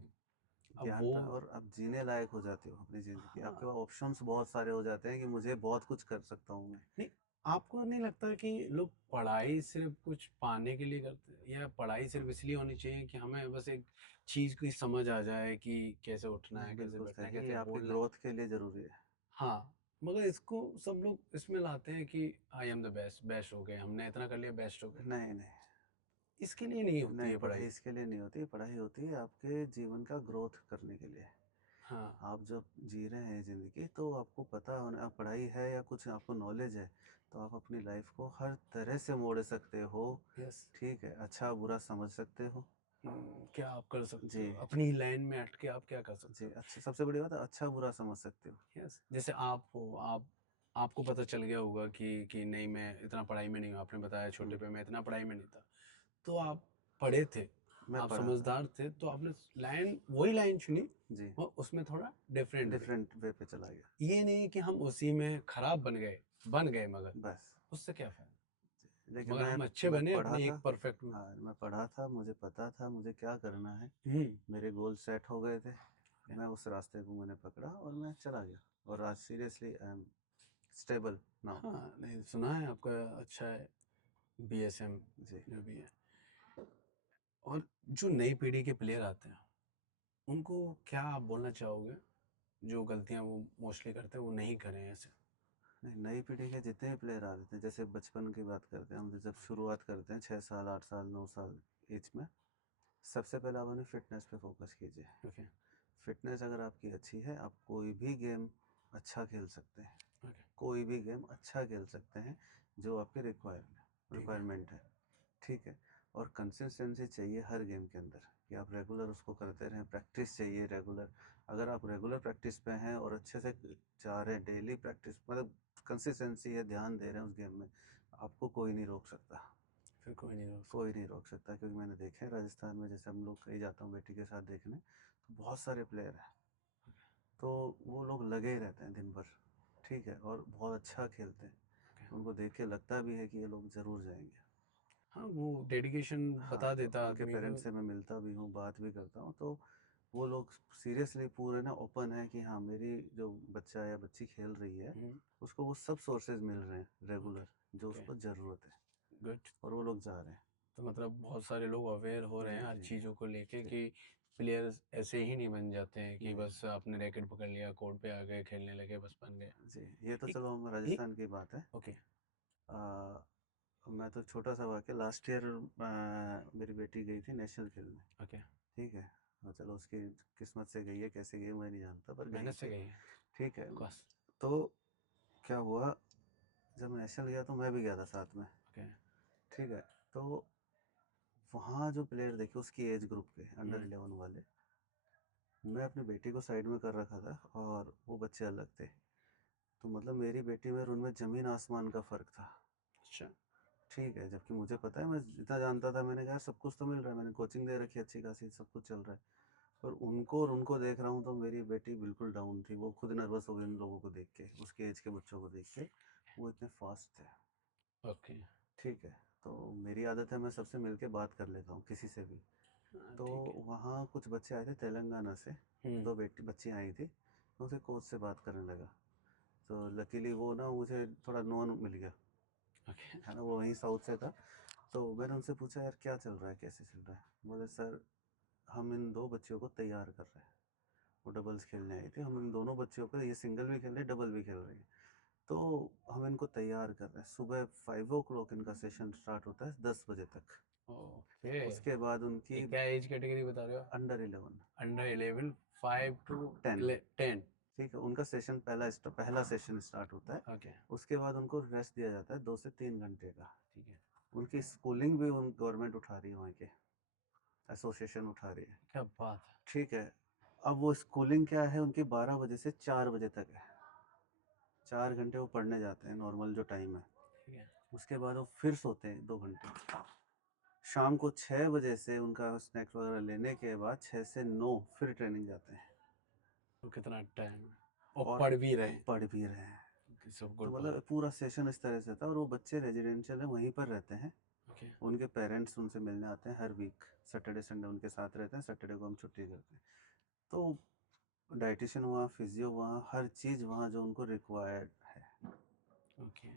अब ज्ञान वो और अब जीने लायक हो जाते हो अपनी ज़िंदगी, हाँ। आपके पास ऑप्शंस बहुत सारे हो जाते हैं कि मुझे बहुत कुछ कर सकता हूँ मैं। नहीं, आपको नहीं लगता कि लोग पढ़ाई सिर्फ कुछ पाने के लिए करते हैं, या पढ़ाई सिर्फ इसलिए होनी चाहिए कि हमें बस एक चीज़ की समझ आ जाए कि कैसे उठना है, नहीं, कैसे बिल्कुल बैठना है, सही, ये कैसे आपके बोलना है। ग्रोथ के लिए ज़रूरी है। हाँ, मगर इसको सब लोग इसमें लाते हैं कि I am the best, best हो गए, हमने इतना कर लिया, बेस्ट हो गए। नहीं नहीं इसके लिए नहीं होती नहीं, है पढ़ाई पढ़ाई। इसके लिए नहीं होती, पढ़ाई होती है आपके जीवन का ग्रोथ करने के लिए। हाँ। आप जब जी रहे हैं ज़िंदगी, तो आपको पता होना, आप पढ़ाई है या कुछ आपको नॉलेज है, तो आप अपनी लाइफ को हर तरह से मोड़ सकते हो। यस। ठीक है, अच्छा बुरा समझ सकते हो, क्या आप कर सकते जी, हो अपनी लाइन में अटके, आप क्या कर जी, सकते हो? अच्छा सबसे बड़ी बात है अच्छा बुरा समझ सकते हो। यस, जैसे आप हो, आप आपको पता चल गया होगा कि नहीं, मैं इतना पढ़ाई में नहीं हूँ, आपने बताया छोटे हुँ, पे मैं इतना पढ़ाई में नहीं था, तो आप पढ़े थे, मैं आप पढ़ा था। समझदार थे, तो आपने लाइन, वही लाइन चुनी जी, और उसमें थोड़ा डिफरेंट वे। डिफरेंट वे पे चला गया, ये नहीं कि हम उसी में खराब बन गए, मगर बस। उससे क्या फायदा? देखिए मगर हम अच्छे बने मैं पढ़ा अपने था, एक परफेक्ट में। हाँ, मैं पढ़ा था, मुझे पता था मुझे क्या करना है, हम्म। मेरे गोल सेट हो गए थे, मैं उस रास्ते को मैंने पकड़ा और मैं चला गया और आज seriously I am stable now. हाँ, नहीं सुना है आपका, अच्छा है, बीएसएम जी, जो भी है। और जो नई पीढ़ी के प्लेयर आते हैं, उनको क्या आप बोलना चाहोगे, जो गलतियां वो मोस्टली करते हैं वो नहीं करें ऐसे? नहीं नई पीढ़ी के जितने भी प्लेयर आ रहे थे, जैसे बचपन की बात करते हैं हम, जब शुरुआत करते हैं 6 साल 8 साल 9 साल एज में, सबसे पहले आप अपनी फिटनेस पे फोकस कीजिए। ओके। फिटनेस अगर आपकी अच्छी है, आप कोई भी गेम अच्छा खेल सकते हैं, ओके। कोई भी गेम अच्छा खेल सकते हैं जो आपके ठीक है। रिक्वायरमेंट है, ठीक है। और कंसिस्टेंसी चाहिए हर गेम के अंदर कि आप रेगुलर उसको करते रहें, प्रैक्टिस चाहिए रेगुलर। अगर आप रेगुलर प्रैक्टिस पे हैं और अच्छे से जा रहे हैं, डेली प्रैक्टिस मतलब कंसिस्टेंसी है, ध्यान दे रहे हैं उस गेम में, आपको कोई नहीं रोक सकता, फिर कोई नहीं रोक कोई सकता। नहीं रोक सकता। क्योंकि मैंने देखे हैं राजस्थान में, जैसे हम लोग कहीं जाता हूँ बेटी के साथ देखने, तो बहुत सारे प्लेयर हैं, तो वो लोग लगे ही रहते हैं दिन भर, ठीक है, और बहुत अच्छा खेलते हैं, ओके। उनको देख के लगता भी है कि ये लोग ज़रूर जाएंगे। हाँ, वो डेडिकेशन हाँ, बता तो देता उनके आदमी को। पेरेंट्स से मैं मिलता भी हूँ, बात भी करता हूँ, तो वो लोग सीरियसली पूरे ना ओपन है कि हाँ मेरी जो बच्चा या बच्ची खेल रही है, हम्म। उसको वो सब सोर्सेज मिल रहे हैं ओके। रेगुलर जो ओके। उसको ज़रूरत है, गुड। और वो लोग जा रहे हैं। तो मतलब बहुत सारे लोग अवेयर हो रहे जी, हैं हर जी, चीज़ों को लेके जी, कि प्लेयर्स ऐसे ही नहीं बन जाते हैं कि जी, बस आपने रैकेट पकड़ लिया, कोर्ट पे आ गए, खेलने लगे, बस बन गए। जी, ये तो एक चलो हम एक राजस्थान की बात है। ओके। आ, मैं तो छोटा सा वाक्य, लास्ट ईयर मेरी बेटी गई थी नेशनल खेलने, ओके। ठीक है, और चलो उसकी किस्मत से गई है, कैसे गई मैं नहीं जानता, पर गई मेहनत से थी, गई है। ठीक है। बस। तो क्या हुआ, जब नेशनल गया तो मैं भी गया था साथ में, ओके। ठीक है। तो वहाँ जो प्लेयर देखे उसकी एज ग्रुप के हम्म। अंडर 11 वाले, मैं अपनी बेटी को साइड में कर रखा था और वो बच्चे अलग थे, तो मतलब मेरी बेटी में और उनमें ज़मीन आसमान का फ़र्क था, अच्छा। ठीक है। जबकि मुझे पता है, मैं जितना जानता था, मैंने कहा सब कुछ तो मिल रहा है, मैंने कोचिंग दे रखी है अच्छी खासी, सब कुछ चल रहा है, पर उनको और उनको देख रहा हूँ तो मेरी बेटी बिल्कुल डाउन थी, वो खुद नर्वस हो गई उन लोगों को देख के, उसके एज के बच्चों को देख के, वो इतने फास्ट थे, ओके। ठीक है। तो मेरी आदत है मैं सबसे मिलके बात कर लेता हूँ किसी से भी। हाँ, तो ठीक है। वहाँ कुछ बच्चे आए थे तेलंगाना से, हम्म। दो बेटी बच्चियाँ आई थी, मैं उनसे कोच से बात करने लगा, तो लकीली वो ना मुझे थोड़ा नोन मिल गया, ओके। है ना, वो वहीं साउथ से था। तो मैंने उनसे पूछा यार क्या चल रहा है, कैसे चल रहा है, बोले सर हम इन दो बच्चियों को तैयार कर रहे हैं, वो डबल्स खेलने आई थी, हम इन दोनों बच्चियों को, ये सिंगल भी खेल रही है डबल भी खेल रही है, तो हम इनको तैयार कर रहे हैं। सुबह 5 o'clock इनका सेशन स्टार्ट होता है 10 बजे तक, ओके। उसके बाद ये उनकी क्या एज कैटेगरी बता रहे हो? Under 11, under 11, 5 to 10, 10। ठीक है। उनका सेशन पहला सेशन स्टार्ट होता है, ओके। उसके बाद उनको रेस्ट दिया जाता है 2 से 3 घंटे का। ठीक है। उनकी स्कूलिंग भी उन गवर्नमेंट उठा रही है, वहाँ के एसोसिएशन उठा रही है, क्या बात है। ठीक है। अब वो स्कूलिंग क्या है उनकी, 12 बजे से 4 बजे तक है, 4 घंटे वो पढ़ने जाते हैं नॉर्मल जो टाइम है, ठीक है। उसके बाद वो फिर सोते हैं 2 घंटे, शाम को 6 बजे से उनका स्नैक्स वगैरह लेने के बाद 6 से 9 फिर ट्रेनिंग जाते हैं, तो कितना टाइम है, और और पढ़ भी रहे हैं। पढ़ भी रहे हैं। सब तो गुड बात। मतलब पूरा सेशन इस तरह से था, और वो बच्चे रेजिडेंशियल है, वहीं पर रहते हैं, ओके। उनके पेरेंट्स उनसे मिलने आते हैं हर वीक, सैटरडे संडे उनके साथ रहते हैं, सैटरडे को हम छुट्टी करते हैं। तो डाइटिशियन वहाँ, फिजियो वहाँ, हर चीज़ वहाँ जो उनको रिक्वायर्ड है, ओके।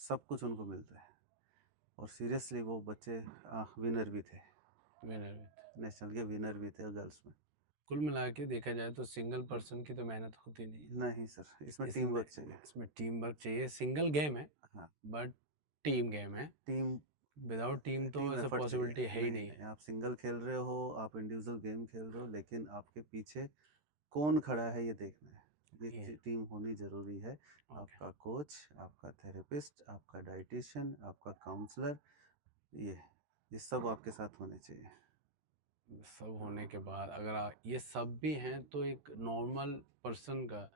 सब कुछ उनको मिलता है। और सीरियसली वो बच्चे विनर भी थे, विनर विथ। नेशनल के विनर भी थे गर्ल्स में। कुल मिला के देखा जाए तो सिंगल पर्सन की तो मेहनत होती नहीं है। नहीं सर, इसमें टीम इसमें वर्क चाहिए। इसमें टीम वर्क चाहिए। सिंगल गेम है, हाँ, बट टीम गेम है। टीम विदाउट टीम तो टीम ऐसा एफर्ट चाहिए। पॉसिबिलिटी है ही नहीं नहीं नहीं, है। आप सिंगल खेल रहे हो, आप इंडिविजुअल गेम खेल रहे हो, लेकिन आपके पीछे कौन खड़ा है ये देखना है, ये। ये टीम होनी ज़रूरी है। ओके। आपका कोच, आपका थेरेपिस्ट, आपका डाइटिशियन, आपका काउंसलर, ये ये सब आपके साथ होने चाहिए। सब होने के बाद अगर ये सब भी हैं तो एक नॉर्मल पर्सन का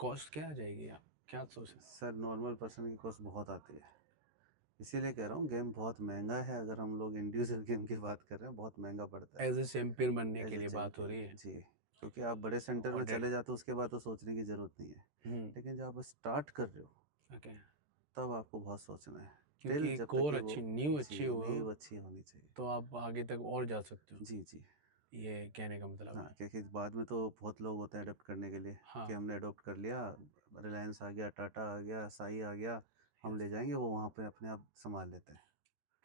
कॉस्ट क्या आ जाएगी, आप क्या सोच रहे सर नॉर्मल पर्सन की कॉस्ट बहुत आती है, इसीलिए कह रहा हूँ गेम बहुत महंगा है। अगर हम लोग इंडिविजुअल गेम की बात कर रहे हैं बहुत महंगा पड़ता हैं? है एज ए चैंपियन बनने एज के ए लिए बात हो चैम्पियन। रही है। जी, क्योंकि आप बड़े सेंटर और में चले जाते हो उसके बाद तो सोचने की ज़रूरत नहीं है, हम्म। लेकिन जब आप स्टार्ट कर रहे हो ओके। तब आपको बहुत सोचना है, टिल क्योंकि जब तक कोर कि वो। अच्छी नींव जी, अच्छी हो नींव अच्छी होनी चाहिए। तो आप आगे तक और जा सकते हो, जी जी। ये कहने का मतलब हाँ, है। क्योंकि बाद में तो बहुत लोग होते हैं अडोप्ट करने के लिए, हाँ। कि हमने अडोप्ट कर लिया, रिलायंस आ गया, टाटा आ गया, साई आ गया, हम यस। ले जाएंगे, वो वहाँ पे अपने आप संभाल लेते हैं।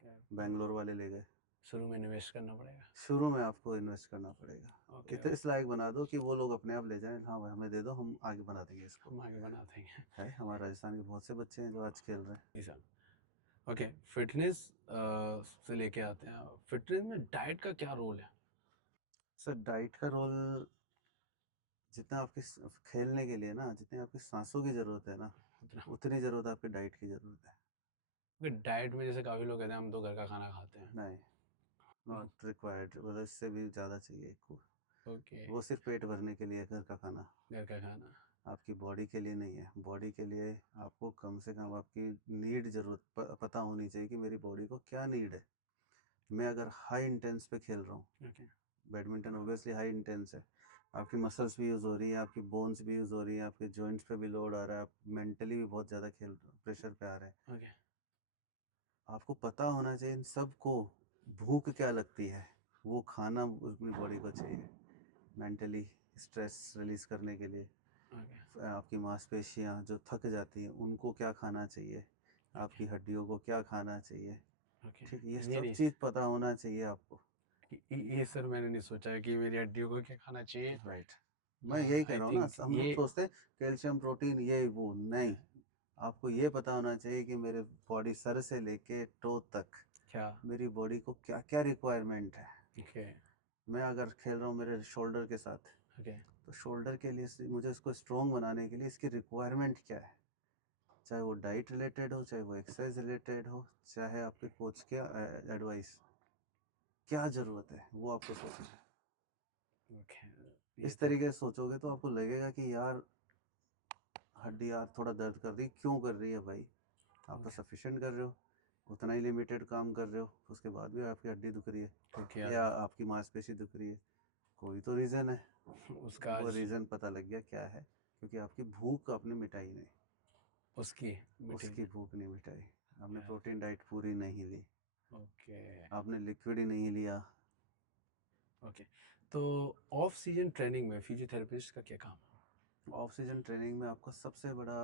क्या बेंगलोर वाले ले गए। शुरू में इन्वेस्ट करना पड़ेगा। शुरू में आपको इन्वेस्ट करना पड़ेगा, ओके इतने इस ओके। लायक बना दो कि वो लोग अपने आप ले जाएं, हाँ भाई हमें दे दो, हम आगे बना देंगे इसको। हम आगे बना देंगे। है, हमारे राजस्थान के बहुत से बच्चे हैं जो आज खेल रहे हैं। ऐसा। ओके, फिटनेस से लेके आते हैं, फिटनेस में डाइट का क्या रोल है? सर डाइट का रोल, जितना आपकी खेलने के लिए ना, जितनी आपकी सांसों की ज़रूरत है ना, उतना। उतनी ज़रूरत आपकी डाइट की ज़रूरत है। डाइट में जैसे काफ़ी लोग कहते हैं हम तो घर का खाना खाते हैं। नहीं, नॉट रिक्वायर्ड, मतलब इससे भी ज़्यादा चाहिए आपको। ओके। वो सिर्फ पेट भरने के लिए है घर का खाना, घर का खाना। आपकी बॉडी के लिए नहीं है। बॉडी के लिए आपको कम से कम आपकी नीड ज़रूरत पता होनी चाहिए कि मेरी बॉडी को क्या नीड है। मैं अगर हाई इंटेंस पे खेल रहा हूँ, okay. Badminton obviously high intense है, आपकी मसल्स भी यूज़ हो रही है, आपकी बोन्स भी यूज़ हो रही है, आपके जॉइंट्स पे भी लोड आ रहा है, आप मेंटली भी बहुत ज़्यादा खेल प्रेशर पे आ रहे हैं। ओके। आपको पता होना चाहिए इन सब को भूख क्या लगती है, वो खाना अपनी बॉडी को चाहिए मेंटली स्ट्रेस रिलीज़ करने के लिए। ओके। आपकी मांसपेशियाँ जो थक जाती हैं उनको क्या खाना चाहिए, ओके। आपकी हड्डियों को क्या खाना चाहिए। ओके। ठीक है, ये ये सब नहीं, चीज़ पता होना चाहिए आपको। ये सर मैंने नहीं सोचा कि मेरी हड्डियों को क्या खाना चाहिए। राइट, मैं यही कह आई रहा हूँ ना, थिंक हम ये लोग सोचते हैं कैल्शियम प्रोटीन ये वो नहीं, आपको ये पता होना चाहिए कि मेरे बॉडी सर से लेके टो तक क्या। मेरी बॉडी को क्या क्या रिक्वायरमेंट है। ओके। मैं अगर खेल रहा हूँ मेरे शोल्डर के साथ, ओके। तो शोल्डर के लिए मुझे उसको स्ट्रॉन्ग बनाने के लिए इसकी रिक्वायरमेंट क्या है, चाहे वो डाइट रिलेटेड हो, चाहे वो एक्सरसाइज रिलेटेड हो, चाहे आपके कोच के एडवाइस, क्या ज़रूरत है वो आपको सोचना है। ओके। ये इस तो तरीके से सोचोगे तो आपको लगेगा कि यार हड्डी यार थोड़ा दर्द कर रही, क्यों कर रही है भाई, आप तो ओके। सफिशिएंट कर रहे हो, उतना ही लिमिटेड काम कर रहे हो, उसके बाद भी आपकी हड्डी दुख रही है तो क्या या आपकी मांसपेशी दुख रही है, कोई तो रीज़न है। उसका वो आज रीज़न पता लग गया क्या है, क्योंकि आपकी भूख आपने मिटाई नहीं, उसकी मीटिंग। उसकी भूख नहीं मिटाई, आपने क्या। प्रोटीन डाइट पूरी नहीं ली, ओके। आपने लिक्विड ही नहीं लिया। ओके। तो ऑफ सीजन ट्रेनिंग में फिजियोथेरेपिस्ट का क्या काम है? ऑफ सीजन ट्रेनिंग में आपका सबसे बड़ा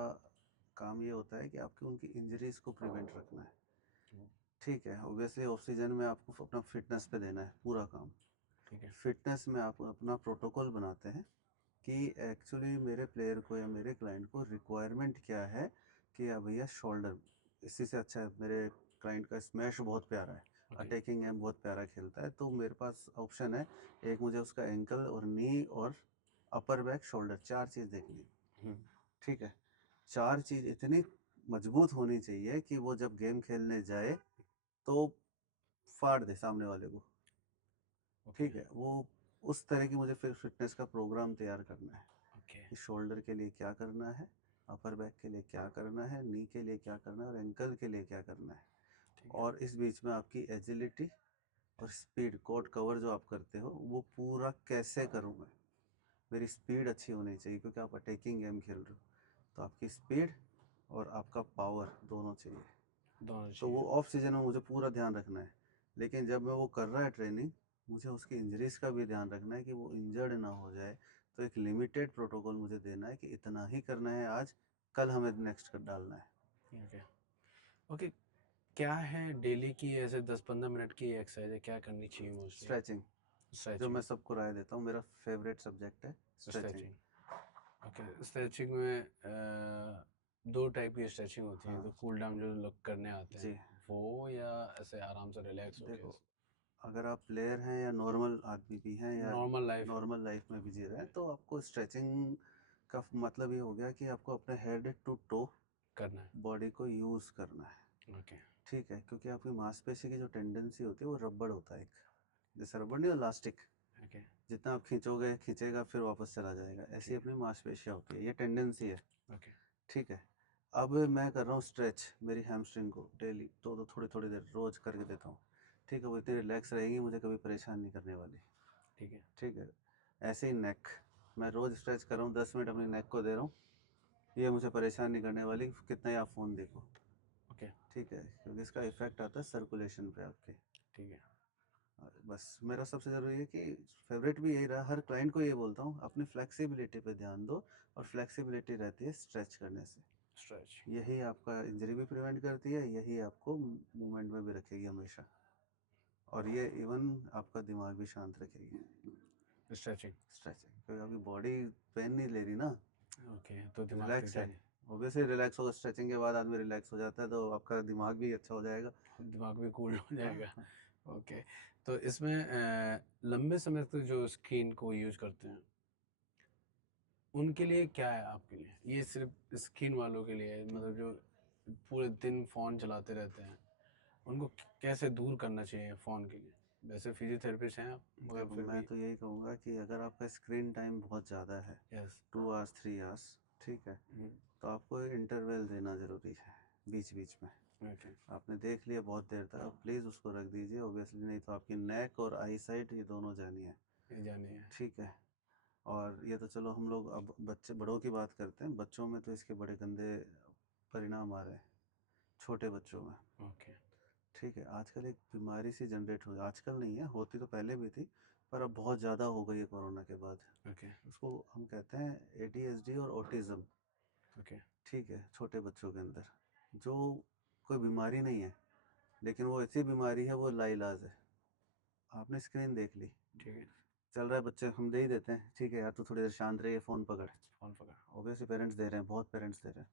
काम ये होता है कि आपकी उनकी इंजरीज को प्रिवेंट रखना है। ठीक है, ऑब्वियसली ऑफ सीजन में आपको अपना फिटनेस पे देना है पूरा काम। ठीक है। फिटनेस में आप अपना प्रोटोकॉल बनाते हैं कि एक्चुअली मेरे प्लेयर को या मेरे क्लाइंट को रिक्वायरमेंट क्या है, कि या भैया शोल्डर, इसी से अच्छा है मेरे क्लाइंट का स्मैश बहुत प्यारा है, ओके। अटैकिंग गेम बहुत प्यारा खेलता है, तो मेरे पास ऑप्शन है, एक मुझे उसका एंकल और नी और अपर बैक शोल्डर, चार चीज़ देखनी है। हम्म। ठीक है, चार चीज़ इतनी मजबूत होनी चाहिए कि वो जब गेम खेलने जाए तो फाड़ दे सामने वाले को। ओके। ठीक है, वो उस तरह की मुझे फिर फिटनेस का प्रोग्राम तैयार करना है ओके। कि शोल्डर के लिए क्या करना है, अपर बैक के लिए क्या करना है, नी के लिए क्या करना है और एंकल के लिए क्या करना है। ठीक है। और इस बीच में आपकी एजिलिटी और स्पीड, कोड कवर जो आप करते हो वो पूरा कैसे करूँ मैं, मेरी स्पीड अच्छी होनी चाहिए, क्योंकि आप अटैकिंग गेम खेल रहे हो, तो आपकी स्पीड और आपका पावर दोनों चाहिए। दोनों तो वो चाहिए। ऑफ सीजन में मुझे पूरा ध्यान रखना है, लेकिन जब मैं वो कर रहा है ट्रेनिंग, मुझे उसकी इंजरीज का भी ध्यान रखना है कि वो इंजर्ड ना हो जाए। तो एक लिमिटेड प्रोटोकॉल मुझे देना है कि इतना ही करना है आज, कल हमें नेक्स्ट कर डालना है। ओके। ओके। क्या है डेली की ऐसे 10-15 मिनट की एक्सरसाइज है, क्या करनी चाहिए मोस्टली? स्ट्रेचिंग, जो स्ट्रेचिंग। मैं सबको राय देता हूँ, मेरा फेवरेट सब्जेक्ट है स्ट्रेचिंग। स्ट्रेचिंग। ओके। स्ट्रेचिंग में दो टाइप की स्ट्रेचिंग होती है, हाँ तो कूल डाउन जो लोग करने आते हैं जी, वो, या ऐसे आराम से रिलैक्स होके? देखो, अगर आप प्लेयर हैं या नॉर्मल आदमी भी हैं या नॉर्मल लाइफ नॉर्मल लाइफ में भी जी रहे हैं, तो आपको स्ट्रेचिंग का मतलब ये हो गया कि आपको अपने हेड टू टो करना है। बॉडी को यूज़ करना है। ओके। ठीक है, क्योंकि आपकी मांसपेशी की जो टेंडेंसी होती है वो रबड़ होता है एक, जैसे रबड़ नहीं हो इलास्टिक, ओके जितना आप खींचोगे खींचेगा फिर वापस चला जाएगा, ऐसी ठीक अपनी मांसपेशियाँ होती है, ये टेंडेंसी है। ओके ठीक है। अब मैं कर रहा हूँ स्ट्रेच मेरी हैमस्ट्रिंग को डेली, तो थोड़ी थोड़ी देर रोज़ करके देता हूँ। ठीक है, वो इतनी रिलैक्स रहेगी, मुझे कभी परेशान नहीं करने वाली। ठीक है ठीक है। ऐसे ही नेक, मैं रोज़ स्ट्रेच कर रहा हूँ, 10 मिनट अपनी नेक को दे रहा हूँ, ये मुझे परेशान नहीं करने वाली, कितना ही आप फ़ोन देखो। ओके ठीक है, क्योंकि इसका इफ़ेक्ट आता है सर्कुलेशन पे आपके। ठीक है बस मेरा सबसे ज़रूरी है कि फेवरेट भी यही रहा, हर क्लाइंट को ये बोलता हूँ, अपनी फ्लेक्सिबिलिटी पे ध्यान दो, और फ्लेक्सिबिलिटी रहती है स्ट्रेच करने से। स्ट्रेच यही आपका इंजरी भी प्रिवेंट करती है, यही आपको मूवमेंट में भी रखेगी हमेशा, और ये इवन आपका दिमाग भी शांत रखेगी। स्ट्रेचिंग स्ट्रेचिंग, क्योंकि आपकी बॉडी पेन नहीं ले रही ना, ओके तो दिमाग पे रिलैक्स है। ध्यान ऑब्वियसली रिलैक्स होगा, स्ट्रेचिंग के बाद आदमी रिलैक्स हो जाता है, तो आपका दिमाग भी अच्छा हो जाएगा। दिमाग भी कूल हो हाँ जाएगा हाँ। ओके तो इसमें लंबे समय तक जो स्क्रीन को यूज करते हैं उनके लिए क्या है आपके लिए, ये सिर्फ स्क्रीन वालों के लिए है, मतलब जो पूरे दिन फ़ोन चलाते रहते हैं उनको कैसे दूर करना चाहिए फ़ोन के लिए? वैसे फिजियोथेरेपिस्ट हैं आप मगर देखो, फिर मैं भी तो यही कहूँगा कि अगर आपका स्क्रीन टाइम बहुत ज़्यादा है, यस 2 आवर्स 3 आवर्स, ठीक है, तो आपको इंटरवल देना ज़रूरी है बीच बीच में। ओके आपने देख लिया बहुत देर तक, अब प्लीज़ उसको रख दीजिए, ऑब्वियसली नहीं तो आपकी नेक और आई साइट ये दोनों जानी है। ये जानिए है ठीक है। और ये तो चलो हम लोग अब बच्चे बड़ों की बात करते हैं, बच्चों में तो इसके बड़े गंदे परिणाम आ रहे हैं, छोटे बच्चों में। ओके ठीक है, आजकल एक बीमारी सी जनरेट हो, आजकल नहीं है, होती तो पहले भी थी, पर अब बहुत ज़्यादा हो गई है कोरोना के बाद। ओके उसको हम कहते हैं ADHD और ऑटिज़म। ओके ठीक है, छोटे बच्चों के अंदर, जो कोई बीमारी नहीं है, लेकिन वो ऐसी बीमारी है, वो लाइलाज है। आपने स्क्रीन देख ली, ठीक है चल रहा है, बच्चे हम दे ही देते हैं, ठीक है यार तू थोड़ी देर शांत रहिए, फ़ोन पकड़। फ़ोन पकड़ ऑब्वियसली पेरेंट्स दे रहे हैं, बहुत पेरेंट्स दे रहे हैं,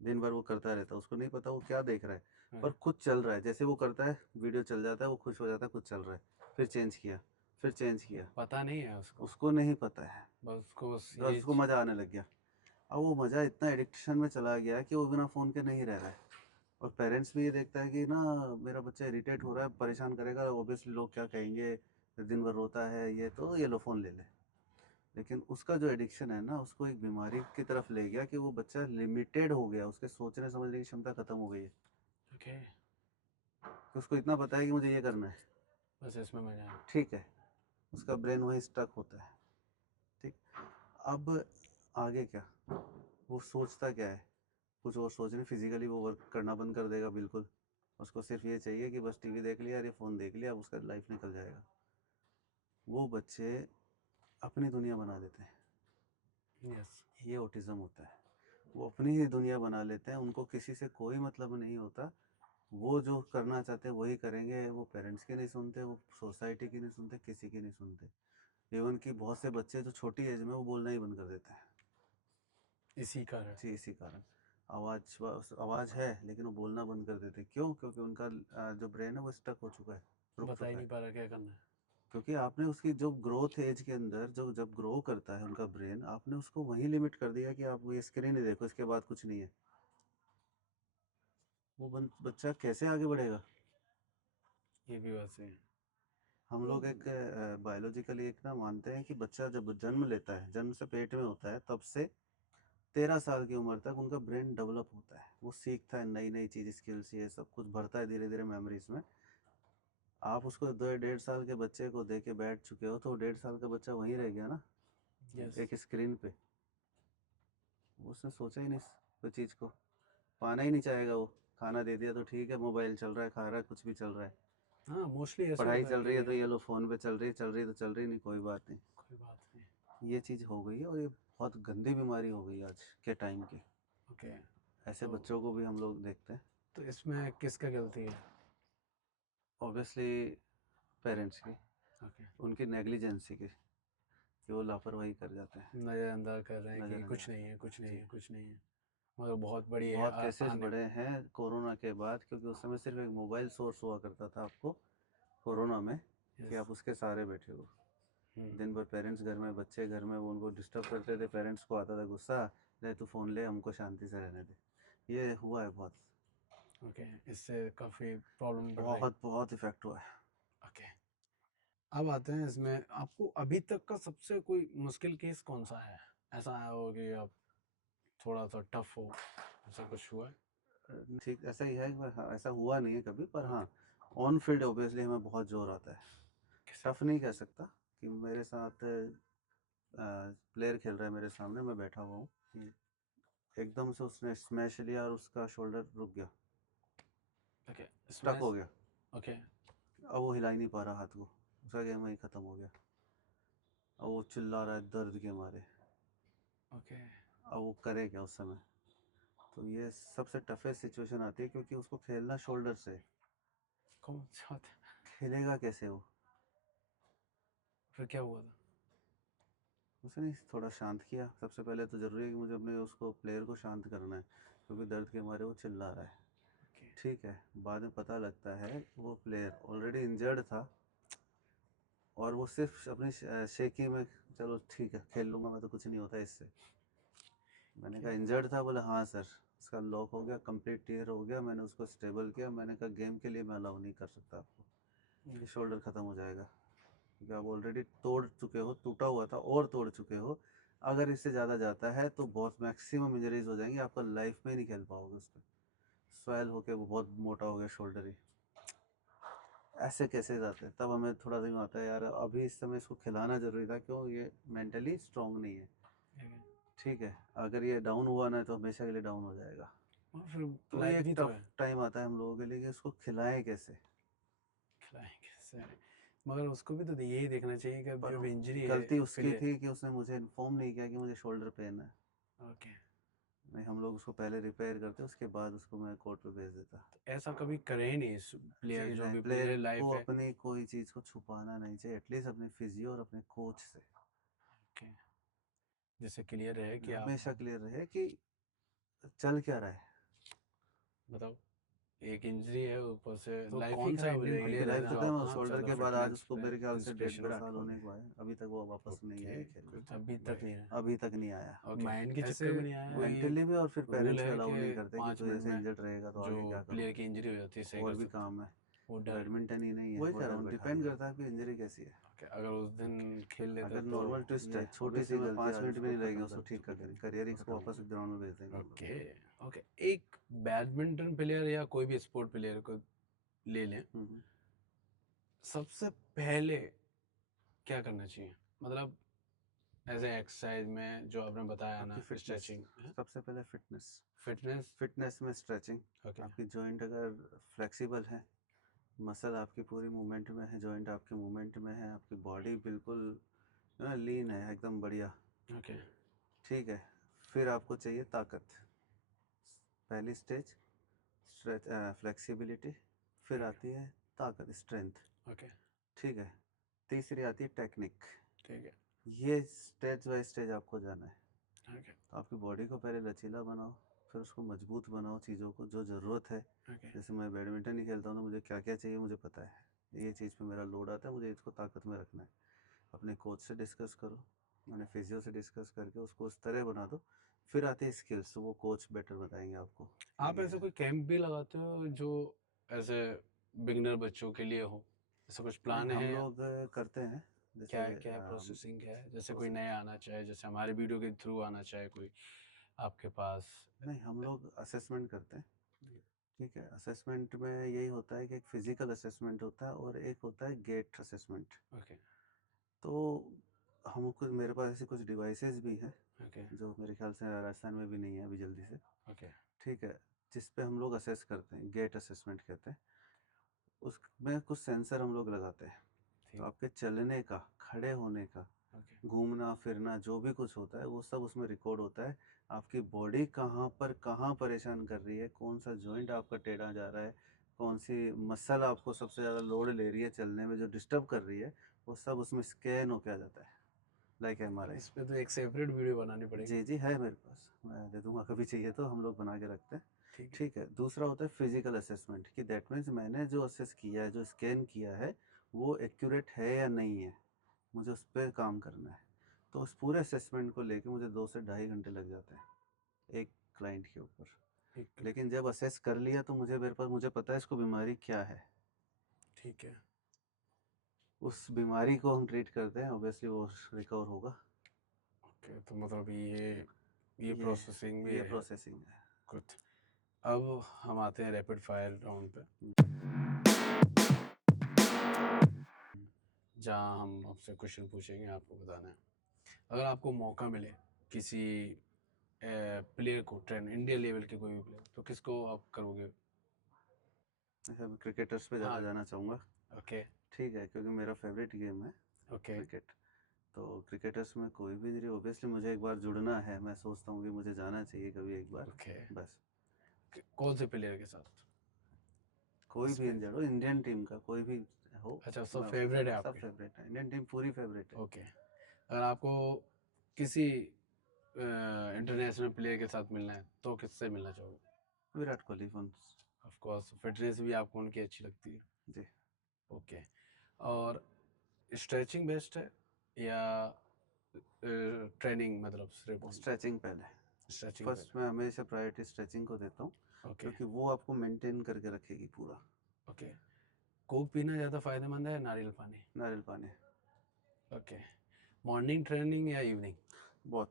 दिन भर वो करता रहता है, उसको नहीं पता वो क्या देख रहा है, पर ओके कुछ चल रहा है, जैसे वो करता है वीडियो चल जाता है, वो खुश हो जाता है, कुछ चल रहा है, फिर चेंज किया, फिर चेंज किया, पता नहीं है उसको उसको नहीं पता है, बस उसको बस बस ये उसको मज़ा आने लग गया। अब वो मज़ा इतना एडिक्शन में चला गया कि वो बिना फ़ोन के नहीं रह रहा है, और पेरेंट्स भी ये देखता है कि ना मेरा बच्चा इरिटेट हो रहा है, परेशान करेगा, ऑब्वियसली लोग क्या कहेंगे, दिन भर रोता है, ये तो ये लो फ़ोन ले ले। लेकिन उसका जो एडिक्शन है ना, उसको एक बीमारी की तरफ ले गया कि वो बच्चा लिमिटेड हो गया, उसके सोचने समझने की क्षमता खत्म हो गई है, ओके कि उसको इतना पता है कि मुझे ये करना है। बस इसमें मज़ा है ठीक है, उसका ब्रेन वहीं स्टक होता है। ठीक, अब आगे क्या, वो सोचता क्या है, कुछ और सोच नहीं, फिजिकली वो वर्क करना बंद कर देगा बिल्कुल, उसको सिर्फ ये चाहिए कि बस टीवी देख लिया, अरे फ़ोन देख लिया, अब उसका लाइफ निकल जाएगा। वो बच्चे अपनी दुनिया बना देते हैं, यस ये ऑटिज़म होता है। वो अपनी ही दुनिया बना लेते हैं, उनको किसी से कोई मतलब नहीं होता, वो जो करना चाहते हैं वही करेंगे, वो पेरेंट्स की नहीं सुनते, वो सोसाइटी की नहीं सुनते, किसी की नहीं सुनते। इवन कि बहुत से बच्चे जो छोटी एज में वो बोलना ही बंद कर देते हैं। इसी कारण जी, इसी कारण आवाज़ है, लेकिन वो बोलना बंद कर देते हैं। क्यों? क्योंकि उनका जो ब्रेन है वो स्टक हो चुका है, रुक बता ही चुका है। नहीं पा रहा क्या करना है क्योंकि आपने उसकी जो ग्रोथ एज के अंदर जो जब ग्रो करता है उनका ब्रेन, आपने उसको वहीं लिमिट कर दिया कि आप ये स्क्रीन ही देखो, इसके बाद कुछ नहीं है। वो बच्चा कैसे आगे बढ़ेगा? ये भी बात सही है हम लोग एक बायोलॉजिकली एक ना मानते हैं कि बच्चा जब जन्म लेता है, जन्म से पेट में होता है, तब से 13 साल की उम्र तक उनका ब्रेन डेवलप होता है, वो सीखता है नई नई चीज़, स्किल्स, ये सब कुछ भरता है धीरे धीरे मेमोरीज में। आप उसको 1.5 साल के बच्चे को दे के बैठ चुके हो, तो 1.5 साल का बच्चा वहीं रह गया ना, यस एक स्क्रीन पे। उसने सोचा ही नहीं कोई चीज़ को, पाना ही नहीं चाहेगा वो, खाना दे दिया तो ठीक है, मोबाइल चल रहा है, खा रहा है, कुछ भी चल रहा है, हाँ मोस्टली ऐसे पढ़ाई होता है चल कि रही है तो ये लो फ़ोन पे चल रही है, चल रही है तो चल रही नहीं, कोई बात नहीं। कोई बात नहीं ये चीज़ हो गई है, और ये बहुत गंदी बीमारी हो गई है आज के टाइम की। ओके ऐसे तो बच्चों को भी हम लोग देखते हैं। तो इसमें किसका गलती है ऑब्वियसली पेरेंट्स की, ओके उनकी नेग्लिजेंसी की, कि वो लापरवाही कर जाते हैं, नज़रअंदाज कर रहे हैं कि कुछ नहीं है कुछ नज़रअंदाज। नहीं जी, है कुछ नहीं है मगर बहुत बड़ी है बहुत केसेस आने बढ़े हैं कोरोना के बाद, क्योंकि उस समय सिर्फ एक मोबाइल सोर्स हुआ करता था आपको कोरोना में, कि यस आप उसके सहारे बैठे हो। दिन भर पेरेंट्स घर में, बच्चे घर में, वो उनको डिस्टर्ब करते थे, पेरेंट्स को आता था गुस्सा, ले तू फ़ोन ले, हमको शांति से रहने दे। ये हुआ है बहुत, ओके इससे काफ़ी प्रॉब्लम बढ़ रही बहुत बहुत इफेक्ट हुआ है। ओके अब आते हैं इसमें, आपको अभी तक का सबसे कोई मुश्किल केस कौन सा है? ऐसा आया हो कि आप थोड़ा सा टफ हो, ऐसा कुछ हुआ है? ठीक ऐसा ही है, एक बार हाँ, ऐसा हुआ नहीं है कभी, पर ओके। हाँ ऑन फील्ड ऑब्वियसली हमें बहुत जोर आता है। कैसे? टफ नहीं कह सकता कि मेरे साथ प्लेयर खेल रहा है मेरे सामने, मैं बैठा हुआ हूँ, एकदम से उसने स्मैश लिया और उसका शोल्डर रुक गया, ओके, स्टक स्मैश। हो गया। ओके। अब वो हिला ही नहीं पा रहा हाथ को, उसका गेम वहीं ख़त्म हो गया। अब वो चिल्ला रहा है दर्द के मारे। ओके। अब वो करे क्या उस समय? तो ये सबसे टफेस्ट सिचुएशन आती है, क्योंकि उसको खेलना शोल्डर से है। कौन सा होता है? खेलेगा कैसे वो? फिर क्या हुआ था? उसने थोड़ा शांत किया। सबसे पहले तो ज़रूरी है कि मुझे अपने उसको प्लेयर को शांत करना है, क्योंकि दर्द के मारे वो चिल्ला रहा है। ओके। ठीक है, बाद में पता लगता है वो प्लेयर ऑलरेडी इंजर्ड था, और वो सिर्फ अपनी शेकी में, चलो ठीक है खेल लूँगा मैं, तो कुछ नहीं होता इससे। मैंने कहा क्या? इंजर्ड था? बोले हाँ सर, उसका लॉक हो गया, कंप्लीट टीयर हो गया। मैंने उसको स्टेबल किया। मैंने कहा गेम के लिए मैं अलाउ नहीं कर सकता आपको, ये शोल्डर ख़त्म हो जाएगा, क्योंकि आप ऑलरेडी तोड़ चुके हो, टूटा हुआ था और तोड़ चुके हो। अगर इससे ज़्यादा जाता है तो बहुत मैक्सिमम इंजरीज हो जाएंगी, आपका लाइफ में ही नहीं खेल पाओगे उस पर। स्वेल होके वो बहुत मोटा हो गया शोल्डर ही। ऐसे कैसे जाते हैं? तब हमें थोड़ा दिन आता है यार, अभी इस समय इसको खिलाना ज़रूरी था, क्यों? ये मेंटली स्ट्रांग नहीं है। ठीक है, अगर ये डाउन हुआ ना तो हमेशा के लिए डाउन हो जाएगा। और फिर तो ये लाइफ एक भी तो टफ है। टाइम आता है हम लोगों के लिए कि उसको खिलाएं कैसे। खिलाएंगे कैसे? मगर उसको भी तो यही देखना चाहिए कि अब पर जो इंजरी है गलती उसकी प्लेयर। थी कि उसने मुझे इन्फॉर्म नहीं किया कि मुझे शोल्डर पेन है। ओके। नहीं, हम लोग उसको पहले रिपेयर करते, उसके बाद उसको मैं कोर्ट पे भेज देता। ऐसा कभी करे ही नहीं प्लेयर, जी जो नहीं, भी प्लेयर प्लेयर को लाइफ है। अपनी कोई चीज़ को छुपाना नहीं चाहिए, एटलीस्ट अपने फिजियो और अपने कोच से ओके। जैसे क्लियर है कि आप, हमेशा क्लियर रहे कि चल क्या रहा है। बताओ, एक इंजरी है ऊपर से, तो लाइफ ही कौन सा खराब हो इंडियन जाएगी। टीम की प्लेयर है लाइफ जो खत्म आप है? बहुत शोल्डर ज़्यादा के बाद आज फिटनेस उसको मेरे ख्याल से डेढ़ फिजिकल दो साल रखोगे। होने को आए, अभी तक वो वापस नहीं ओके। आया खेलने। कुछ अभी तक नहीं है। अभी तक नहीं आया। ओके। माइंड के ऐसे चक्कर में नहीं आया, या ये मेंटली भी, और फिर रूल पेरेंट्स भी है अलाउ कि नहीं करते कि 5 तू मिनट ऐसे में इंजर्ड रहेगा तो जो आगे क्या प्लेयर करूँगा। की इंजरी हो जाती है सही और कर भी सकते काम है, हो, वो डर। बैडमिंटन ही नहीं है, वही वो कह रहा डाउन बैठा डिपेंड दिया। करता है आपकी इंजरी कैसी है। ओके, अगर उस दिन खेल लेता अगर तो नॉर्मल ट्विस्ट ये है, छोटी सी ऑब्वियसली मैं गलती 5 आज मिनट भी उसको नहीं लगेंगे खत्म उसको कर ठीक चुकी करने, थी, करियर ही और उसको खत्म वापस कर। ग्राउंड में भेज देंगे हम लोग। ओके। ओके। एक बैडमिंटन प्लेयर या कोई भी स्पोर्ट प्लेयर को ले लें, हम्म। सबसे पहले क्या करना चाहिए? मतलब एज ए एक्सरसाइज में जो आपने बताया आपकी ना, फिटनेस, स्ट्रेचिंग है, सबसे पहले फिटनेस। फिटनेस। फिटनेस में स्ट्रेचिंग, ओके। आपकी जॉइंट अगर फ्लेक्सिबल है, मसल आपकी पूरी मूवमेंट में है, जॉइंट आपके मूवमेंट में है, आपकी बॉडी बिल्कुल लीन है एकदम बढ़िया। ओके। ठीक है, फिर आपको चाहिए ताकत। पहली स्टेज फ्लेक्सिबिलिटी, फिर ओके। आती है ताकत, स्ट्रेंथ। ओके। ठीक है, तीसरी आती है टेक्निक। ठीक है। ये स्टेज बाय स्टेज आपको जाना है। ओके। तो आपकी बॉडी को पहले लचीला बनाओ, फिर उसको मजबूत बनाओ, चीज़ों को जो ज़रूरत है। ओके। जैसे मैं बैडमिंटन ही खेलता हूँ तो मुझे क्या क्या चाहिए मुझे पता है, ये चीज़ पे मेरा लोड आता है, मुझे इसको ताकत में रखना है। अपने कोच से डिस्कस करो, मैंने फिजियो से डिस्कस करके उसको उस तरह बना दो। फिर आते हैं स्किल्स, तो वो कोच बेटर बताएंगे आपको कि आप ये ऐसे है। कोई कैंप भी लगाते हो जो ऐसे बिगनर बच्चों के लिए हो? ऐसा कुछ नहीं, प्लान हम है? लोग करते हैं, क्या जैसे क्या प्रोसेसिंग है, जैसे कोई प्रोसेस। नया आना चाहे, जैसे हमारे वीडियो के थ्रू आना चाहे कोई आपके पास? नहीं, हम लोग असेसमेंट करते हैं। ठीक है, असेसमेंट में यही होता है कि एक फिजिकल असेसमेंट होता है और एक होता है गेट असेसमेंट। ओके। तो हमको, मेरे पास ऐसे कुछ डिवाइसेस भी हैं ओके। जो मेरे ख्याल से राजस्थान में भी नहीं है अभी जल्दी से। ओके। ठीक है, जिस पे हम लोग असेस करते हैं, गेट असेसमेंट कहते हैं। उसमें कुछ सेंसर हम लोग लगाते हैं, तो ठीक। आपके चलने का, खड़े होने का, ओके। घूमना फिरना जो भी कुछ होता है वो सब उसमें रिकॉर्ड होता है। आपकी बॉडी कहाँ परेशान कर रही है, कौन सा जॉइंट आपका टेढ़ा जा रहा है, कौन सी मसल आपको सबसे ज़्यादा लोड ले रही है चलने में, जो डिस्टर्ब कर रही है, वो सब उसमें स्कैन हो के आ जाता है, लाइक एमआरआई। इस पे तो एक सेपरेट वीडियो बनानी पड़ेगी। जी जी, है मेरे पास, मैं दे दूंगा, कभी चाहिए तो हम लोग बना के रखते हैं। ठीक है। ठीक है, दूसरा होता है फिजिकल असेसमेंट, कि दैट मीन्स मैंने जो असेस किया है, जो स्कैन किया है, वो एक्यूरेट है या नहीं है, मुझे उस पर काम करना है। तो उस पूरे असेसमेंट को लेके मुझे 2 से ढाई घंटे लग जाते हैं एक क्लाइंट के ऊपर। एक। लेकिन जब असेस कर लिया तो मुझे, मेरे पास, मुझे पता है इसको बीमारी क्या है। ठीक है। उस बीमारी को हम ट्रीट करते हैं, ऑब्वियसली वो रिकवर होगा। ओके, तो मतलब ये ये प्रोसेसिंग में ये है। प्रोसेसिंग है। गुड। अब हम आते हैं रैपिड फायर राउंड पे, जहाँ हम आपसे क्वेश्चन पूछेंगे, आपको बताना है। अगर आपको मौका मिले किसी प्लेयर को ट्रेन, इंडिया लेवल के कोई भी प्लेयर, तो किसको आप करोगे? अच्छा, मैं क्रिकेटर्स पे ज़्यादा हाँ। जाना चाहूँगा। ओके। ठीक है, क्योंकि मेरा फेवरेट गेम है ओके। क्रिकेट। तो क्रिकेटर्स में कोई भी नहीं, ऑब्वियसली मुझे एक बार जुड़ना है, मैं सोचता हूँ कि मुझे जाना चाहिए कभी एक बार। ओके, बस। कौन से प्लेयर के साथ? कोई भी स्पेस। इंजर्ड हो, इंडियन टीम का कोई भी हो, अच्छा, सब मैं उसके फेवरेट है साथ, सब आपके? फेवरेट है, इंडियन टीम पूरी फेवरेट है। ओके। अगर आपको किसी इंटरनेशनल प्लेयर के साथ मिलना है तो किससे मिलना चाहोगे? Virat Kohli once. Of course, fitness भी आपको उनकी अच्छी लगती है। जी। ओके। और स्ट्रेचिंग बेस्ट है या ट्रेनिंग, मतलब सिर्फ स्ट्रेचिंग पहले। स्ट्रेचिंग फर्स्ट पहले? मैं हमेशा प्रायोरिटी स्ट्रेचिंग को देता हूँ, ओके। क्योंकि वो आपको मेंटेन करके रखेगी पूरा। ओके। कोक पीना ज़्यादा फायदेमंद है या नारियल पानी? नारियल पानी। ओके। मॉर्निंग ट्रेनिंग या इवनिंग? बहुत।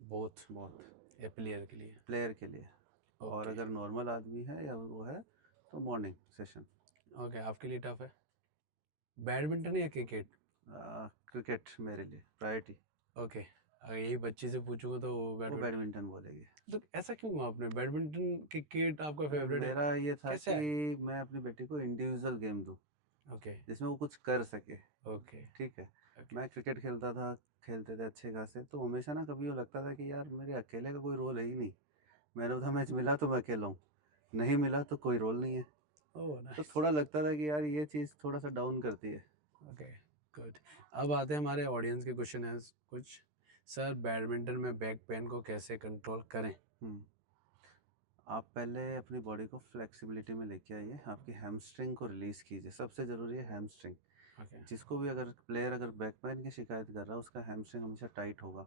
बोथ? बहुत। या प्लेयर के लिए? प्लेयर के लिए। और ओके। अगर नॉर्मल आदमी है या वो है तो मॉर्निंग सेशन। ओके, आपके लिए टफ है। बैडमिंटन या क्रिकेट? क्रिकेट मेरे लिए प्रायोरिटी। ओके, अगर यही बच्ची से पूछूंगा तो वो बैडमिंटन। बैडमिंटन बोलेगी। तो ऐसा क्यों हुआ? आपने बैडमिंटन, क्रिकेट आपका फेवरेट है, मेरा ये था कैसे कि है? मैं अपनी बेटी को इंडिविजुअल गेम दूँ ओके। जिसमें वो कुछ कर सके। ओके। ठीक है। ओके। मैं क्रिकेट खेलता था, खेलते थे अच्छे खासे, तो हमेशा ना कभी वो लगता था कि यार मेरे अकेले का कोई रोल है ही नहीं। मैन ऑफ द मैच मिला तो मैं अकेला हूँ, नहीं मिला तो कोई रोल नहीं है। ओह तो नाइस। थोड़ा लगता था कि यार ये चीज़ थोड़ा सा डाउन करती है। Okay, good. अब आते हैं हमारे ऑडियंस के क्वेश्चन है कुछ। सर, बैडमिंटन में बैक पेन को कैसे कंट्रोल करें? हम्म। आप पहले अपनी बॉडी को फ्लेक्सिबिलिटी में लेके आइए, आपकी हैमस्ट्रिंग को रिलीज़ कीजिए, सबसे ज़रूरी है हैमस्ट्रिंग। ओके। जिसको भी अगर प्लेयर अगर बैक पेन की शिकायत कर रहा है, उसका हैमस्ट्रिंग हमेशा टाइट होगा,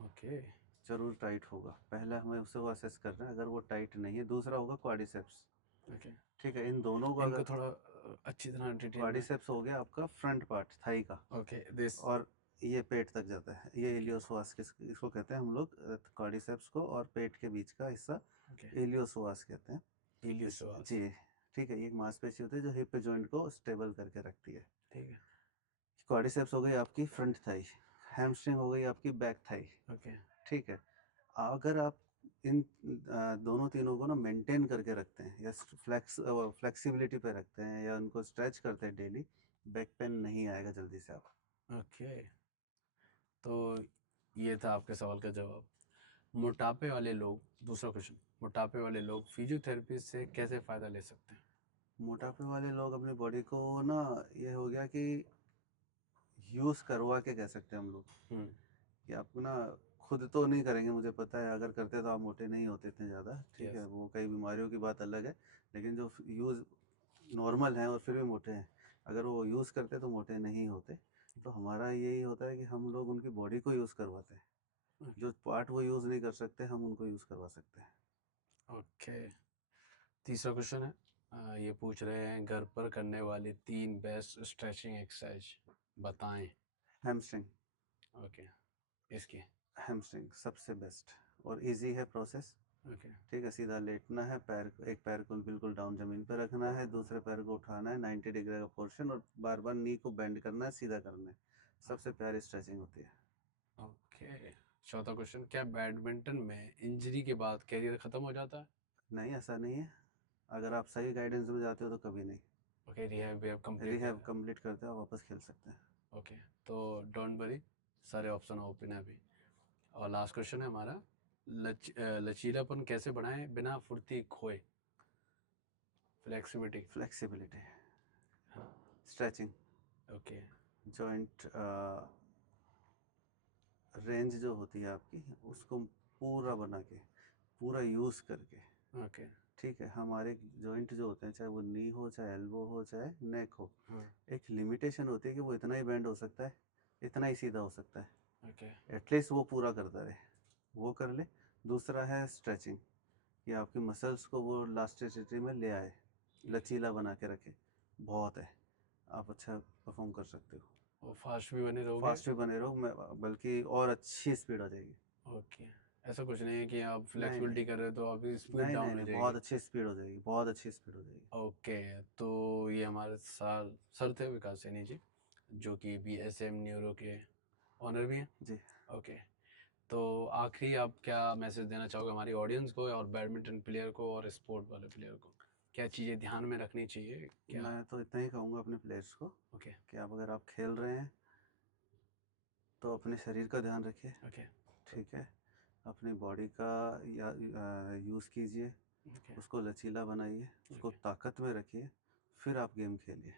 ओके। ज़रूर टाइट होगा। पहला हमें उससे वो असेस करना है, अगर वो टाइट नहीं है। दूसरा होगा क्वाड्रिसेप्स। ओके, ठीक है, इन दोनों को इनको अगर, थोड़ा अच्छी तरह डिटेल में। क्वाड्रिसेप्स हो गया आपका फ्रंट पार्ट थाई का, ओके, दिस। और ये पेट तक जाता है, ये ओके। इलियोसवास इसको कहते हैं हम लोग, क्वाड्रिसेप्स को, और पेट के बीच का हिस्सा ओके। इलियोसवास कहते हैं। इस इलियोसवास। जी। ठीक है, ये एक मांसपेशी होती है जो हिप जॉइंट को स्टेबल करके रखती है। ठीक है। क्वाड्रिसेप्स हो गई आपकी फ्रंट थाई, हैमस्ट्रिंग हो गई आपकी बैक थाई। ओके। ठीक है। अगर आप इन दोनों तीनों को ना मेंटेन करके रखते हैं, या फ्लेक्सिबिलिटी पे रखते हैं, या उनको स्ट्रेच करते हैं डेली, बैक पेन नहीं आएगा जल्दी से आप। ओके, तो ये था आपके सवाल का जवाब। मोटापे वाले लोग, दूसरा क्वेश्चन, मोटापे वाले लोग फिजियोथेरेपी से कैसे फ़ायदा ले सकते हैं? मोटापे वाले लोग अपनी बॉडी को ना, ये हो गया कि यूज़ करवा के कह सकते हैं हम लोग, हम्म। कि आप ना खुद तो नहीं करेंगे, मुझे पता है, अगर करते तो आप मोटे नहीं होते इतने ज़्यादा। ठीक यस। है, वो कई बीमारियों की बात अलग है, लेकिन जो यूज़ नॉर्मल हैं और फिर भी मोटे हैं, अगर वो यूज़ करते तो मोटे नहीं होते। तो हमारा यही होता है कि हम लोग उनकी बॉडी को यूज़ करवाते हैं, जो पार्ट वो यूज़ नहीं कर सकते हम उनको यूज़ करवा सकते हैं। ओके, तीसरा क्वेश्चन है, ये पूछ रहे हैं घर पर करने वाली 3 बेस्ट स्ट्रेचिंग एक्सरसाइज बताएं। हैमस्ट्रिंग। ओके, इसकी। हैमस्ट्रिंग सबसे बेस्ट और इजी है प्रोसेस। ओके। ठीक है, सीधा लेटना है, पैर, एक पैर को बिल्कुल डाउन ज़मीन पर रखना है, दूसरे पैर को उठाना है 90 डिग्री का पोर्शन, और बार बार नी को बेंड करना है, सीधा करना है। सबसे प्यारी स्ट्रेचिंग होती है। ओके, चौथा क्वेश्चन, क्या बैडमिंटन में इंजरी के बाद कैरियर खत्म हो जाता है? नहीं, ऐसा नहीं है, अगर आप सही गाइडेंस में जाते हो तो कभी नहीं। Okay, rehab web complete rehab कर। कंप्लीट करते हो, वापस खेल सकते हैं। ओके, तो डोंट वरी, सारे ऑप्शन ओपन है अभी। और लास्ट क्वेश्चन है हमारा, लचीलापन कैसे बढ़ाएं बिना फुर्ती खोए? फ्लेक्सिबिलिटी। फ्लेक्सिबिलिटी। हाँ। स्ट्रेचिंग। ओके। जॉइंट रेंज जो होती है आपकी, उसको पूरा बना के, पूरा यूज़ करके। ओके। ठीक है, हमारे जॉइंट जो होते हैं, चाहे वो नी हो, चाहे एल्बो हो, चाहे नेक हो, हाँ। एक लिमिटेशन होती है कि वो इतना ही बेंड हो सकता है, इतना ही सीधा हो सकता है। ओके। एटलीस्ट वो पूरा करता रहे, वो कर ले। दूसरा है स्ट्रेचिंग, कि आपकी मसल्स को वो लास्टिसिटी में ले आए, लचीला बना के रखे, बहुत है। आप अच्छा परफॉर्म कर सकते हो। और फास्ट भी बने रहोगे। फास्ट भी बने रहो, मैं बल्कि और अच्छी स्पीड आ जाएगी। ओके, ऐसा कुछ नहीं है कि आप नहीं नहीं फ्लेक्सिबिलिटी कर रहे हो तो अभी स्पीड नहीं नहीं डाउन हो नहीं, जाएगी। बहुत अच्छी स्पीड हो जाएगी, बहुत अच्छी स्पीड हो जाएगी। ओके, तो ये हमारे साथ सर थे विकास सैनी जी, जो कि BSM न्यूरो के ऑनर भी हैं। जी। ओके, तो आखिरी आप क्या मैसेज देना चाहोगे हमारी ऑडियंस को और बैडमिंटन प्लेयर को और स्पोर्ट वाले प्लेयर को? क्या चीज़ें ध्यान में रखनी चाहिए क्या? मैं तो इतना ही कहूँगा अपने प्लेयर्स को ओके। कि आप अगर आप खेल रहे हैं तो अपने शरीर का ध्यान रखिए। ओके। ठीक है, अपनी बॉडी का या यूज़ कीजिए, ओके। उसको लचीला बनाइए, उसको ओके। ताकत में रखिए, फिर आप गेम खेलिए।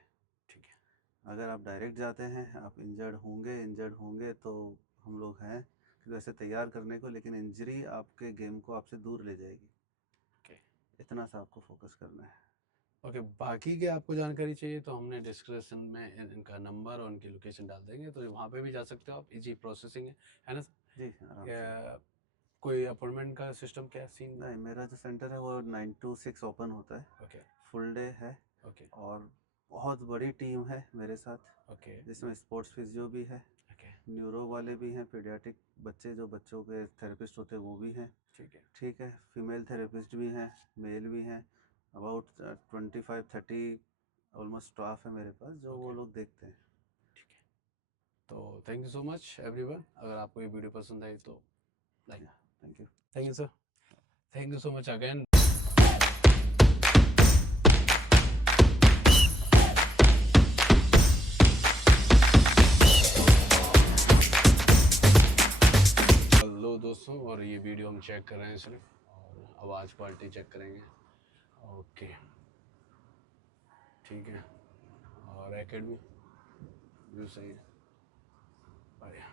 ठीक है। अगर आप डायरेक्ट जाते हैं, आप इंजर्ड होंगे तो हम लोग हैं कि वैसे तैयार करने को, लेकिन इंजरी आपके गेम को आपसे दूर ले जाएगी। ओके। इतना सा आपको फोकस करना है। ओके, बाकी की आपको जानकारी चाहिए तो हमने डिस्क्रिप्शन में इनका नंबर और उनकी लोकेशन डाल देंगे, तो वहाँ पे भी जा सकते हो आप। इजी प्रोसेसिंग है ना? जी आराम से। या कोई अपॉइंटमेंट का सिस्टम क्या सीन? नहीं, मेरा जो सेंटर है वो 9 to 6 ओपन होता है, ओके। फुल डे है। ओके। और बहुत बड़ी टीम है मेरे साथ, ओके। जिसमें स्पोर्ट्स फिजियो भी है, ओके। न्यूरो वाले भी हैं, पीडियाट्रिक बच्चे जो बच्चों के थेरेपिस्ट होते हैं वो भी हैं। ठीक है। ठीक है, फीमेल थेरेपिस्ट भी हैं, मेल भी हैं। अबाउट 25-30 ऑलमोस्ट स्टाफ है मेरे पास, जो वो ओके। लोग देखते हैं। ठीक है, तो thank you so much everyone. अगर आपको ये वीडियो पसंद आई तो like. Thank you. Thank you sir, thank you so much again. Hello दोस्तों, और ये वीडियो हम चेक कर रहे हैं सिर्फ, और आवाज़ क्वालिटी चेक करेंगे। ओके, ठीक है, और एकेडमी व्यू सही है, बढ़िया।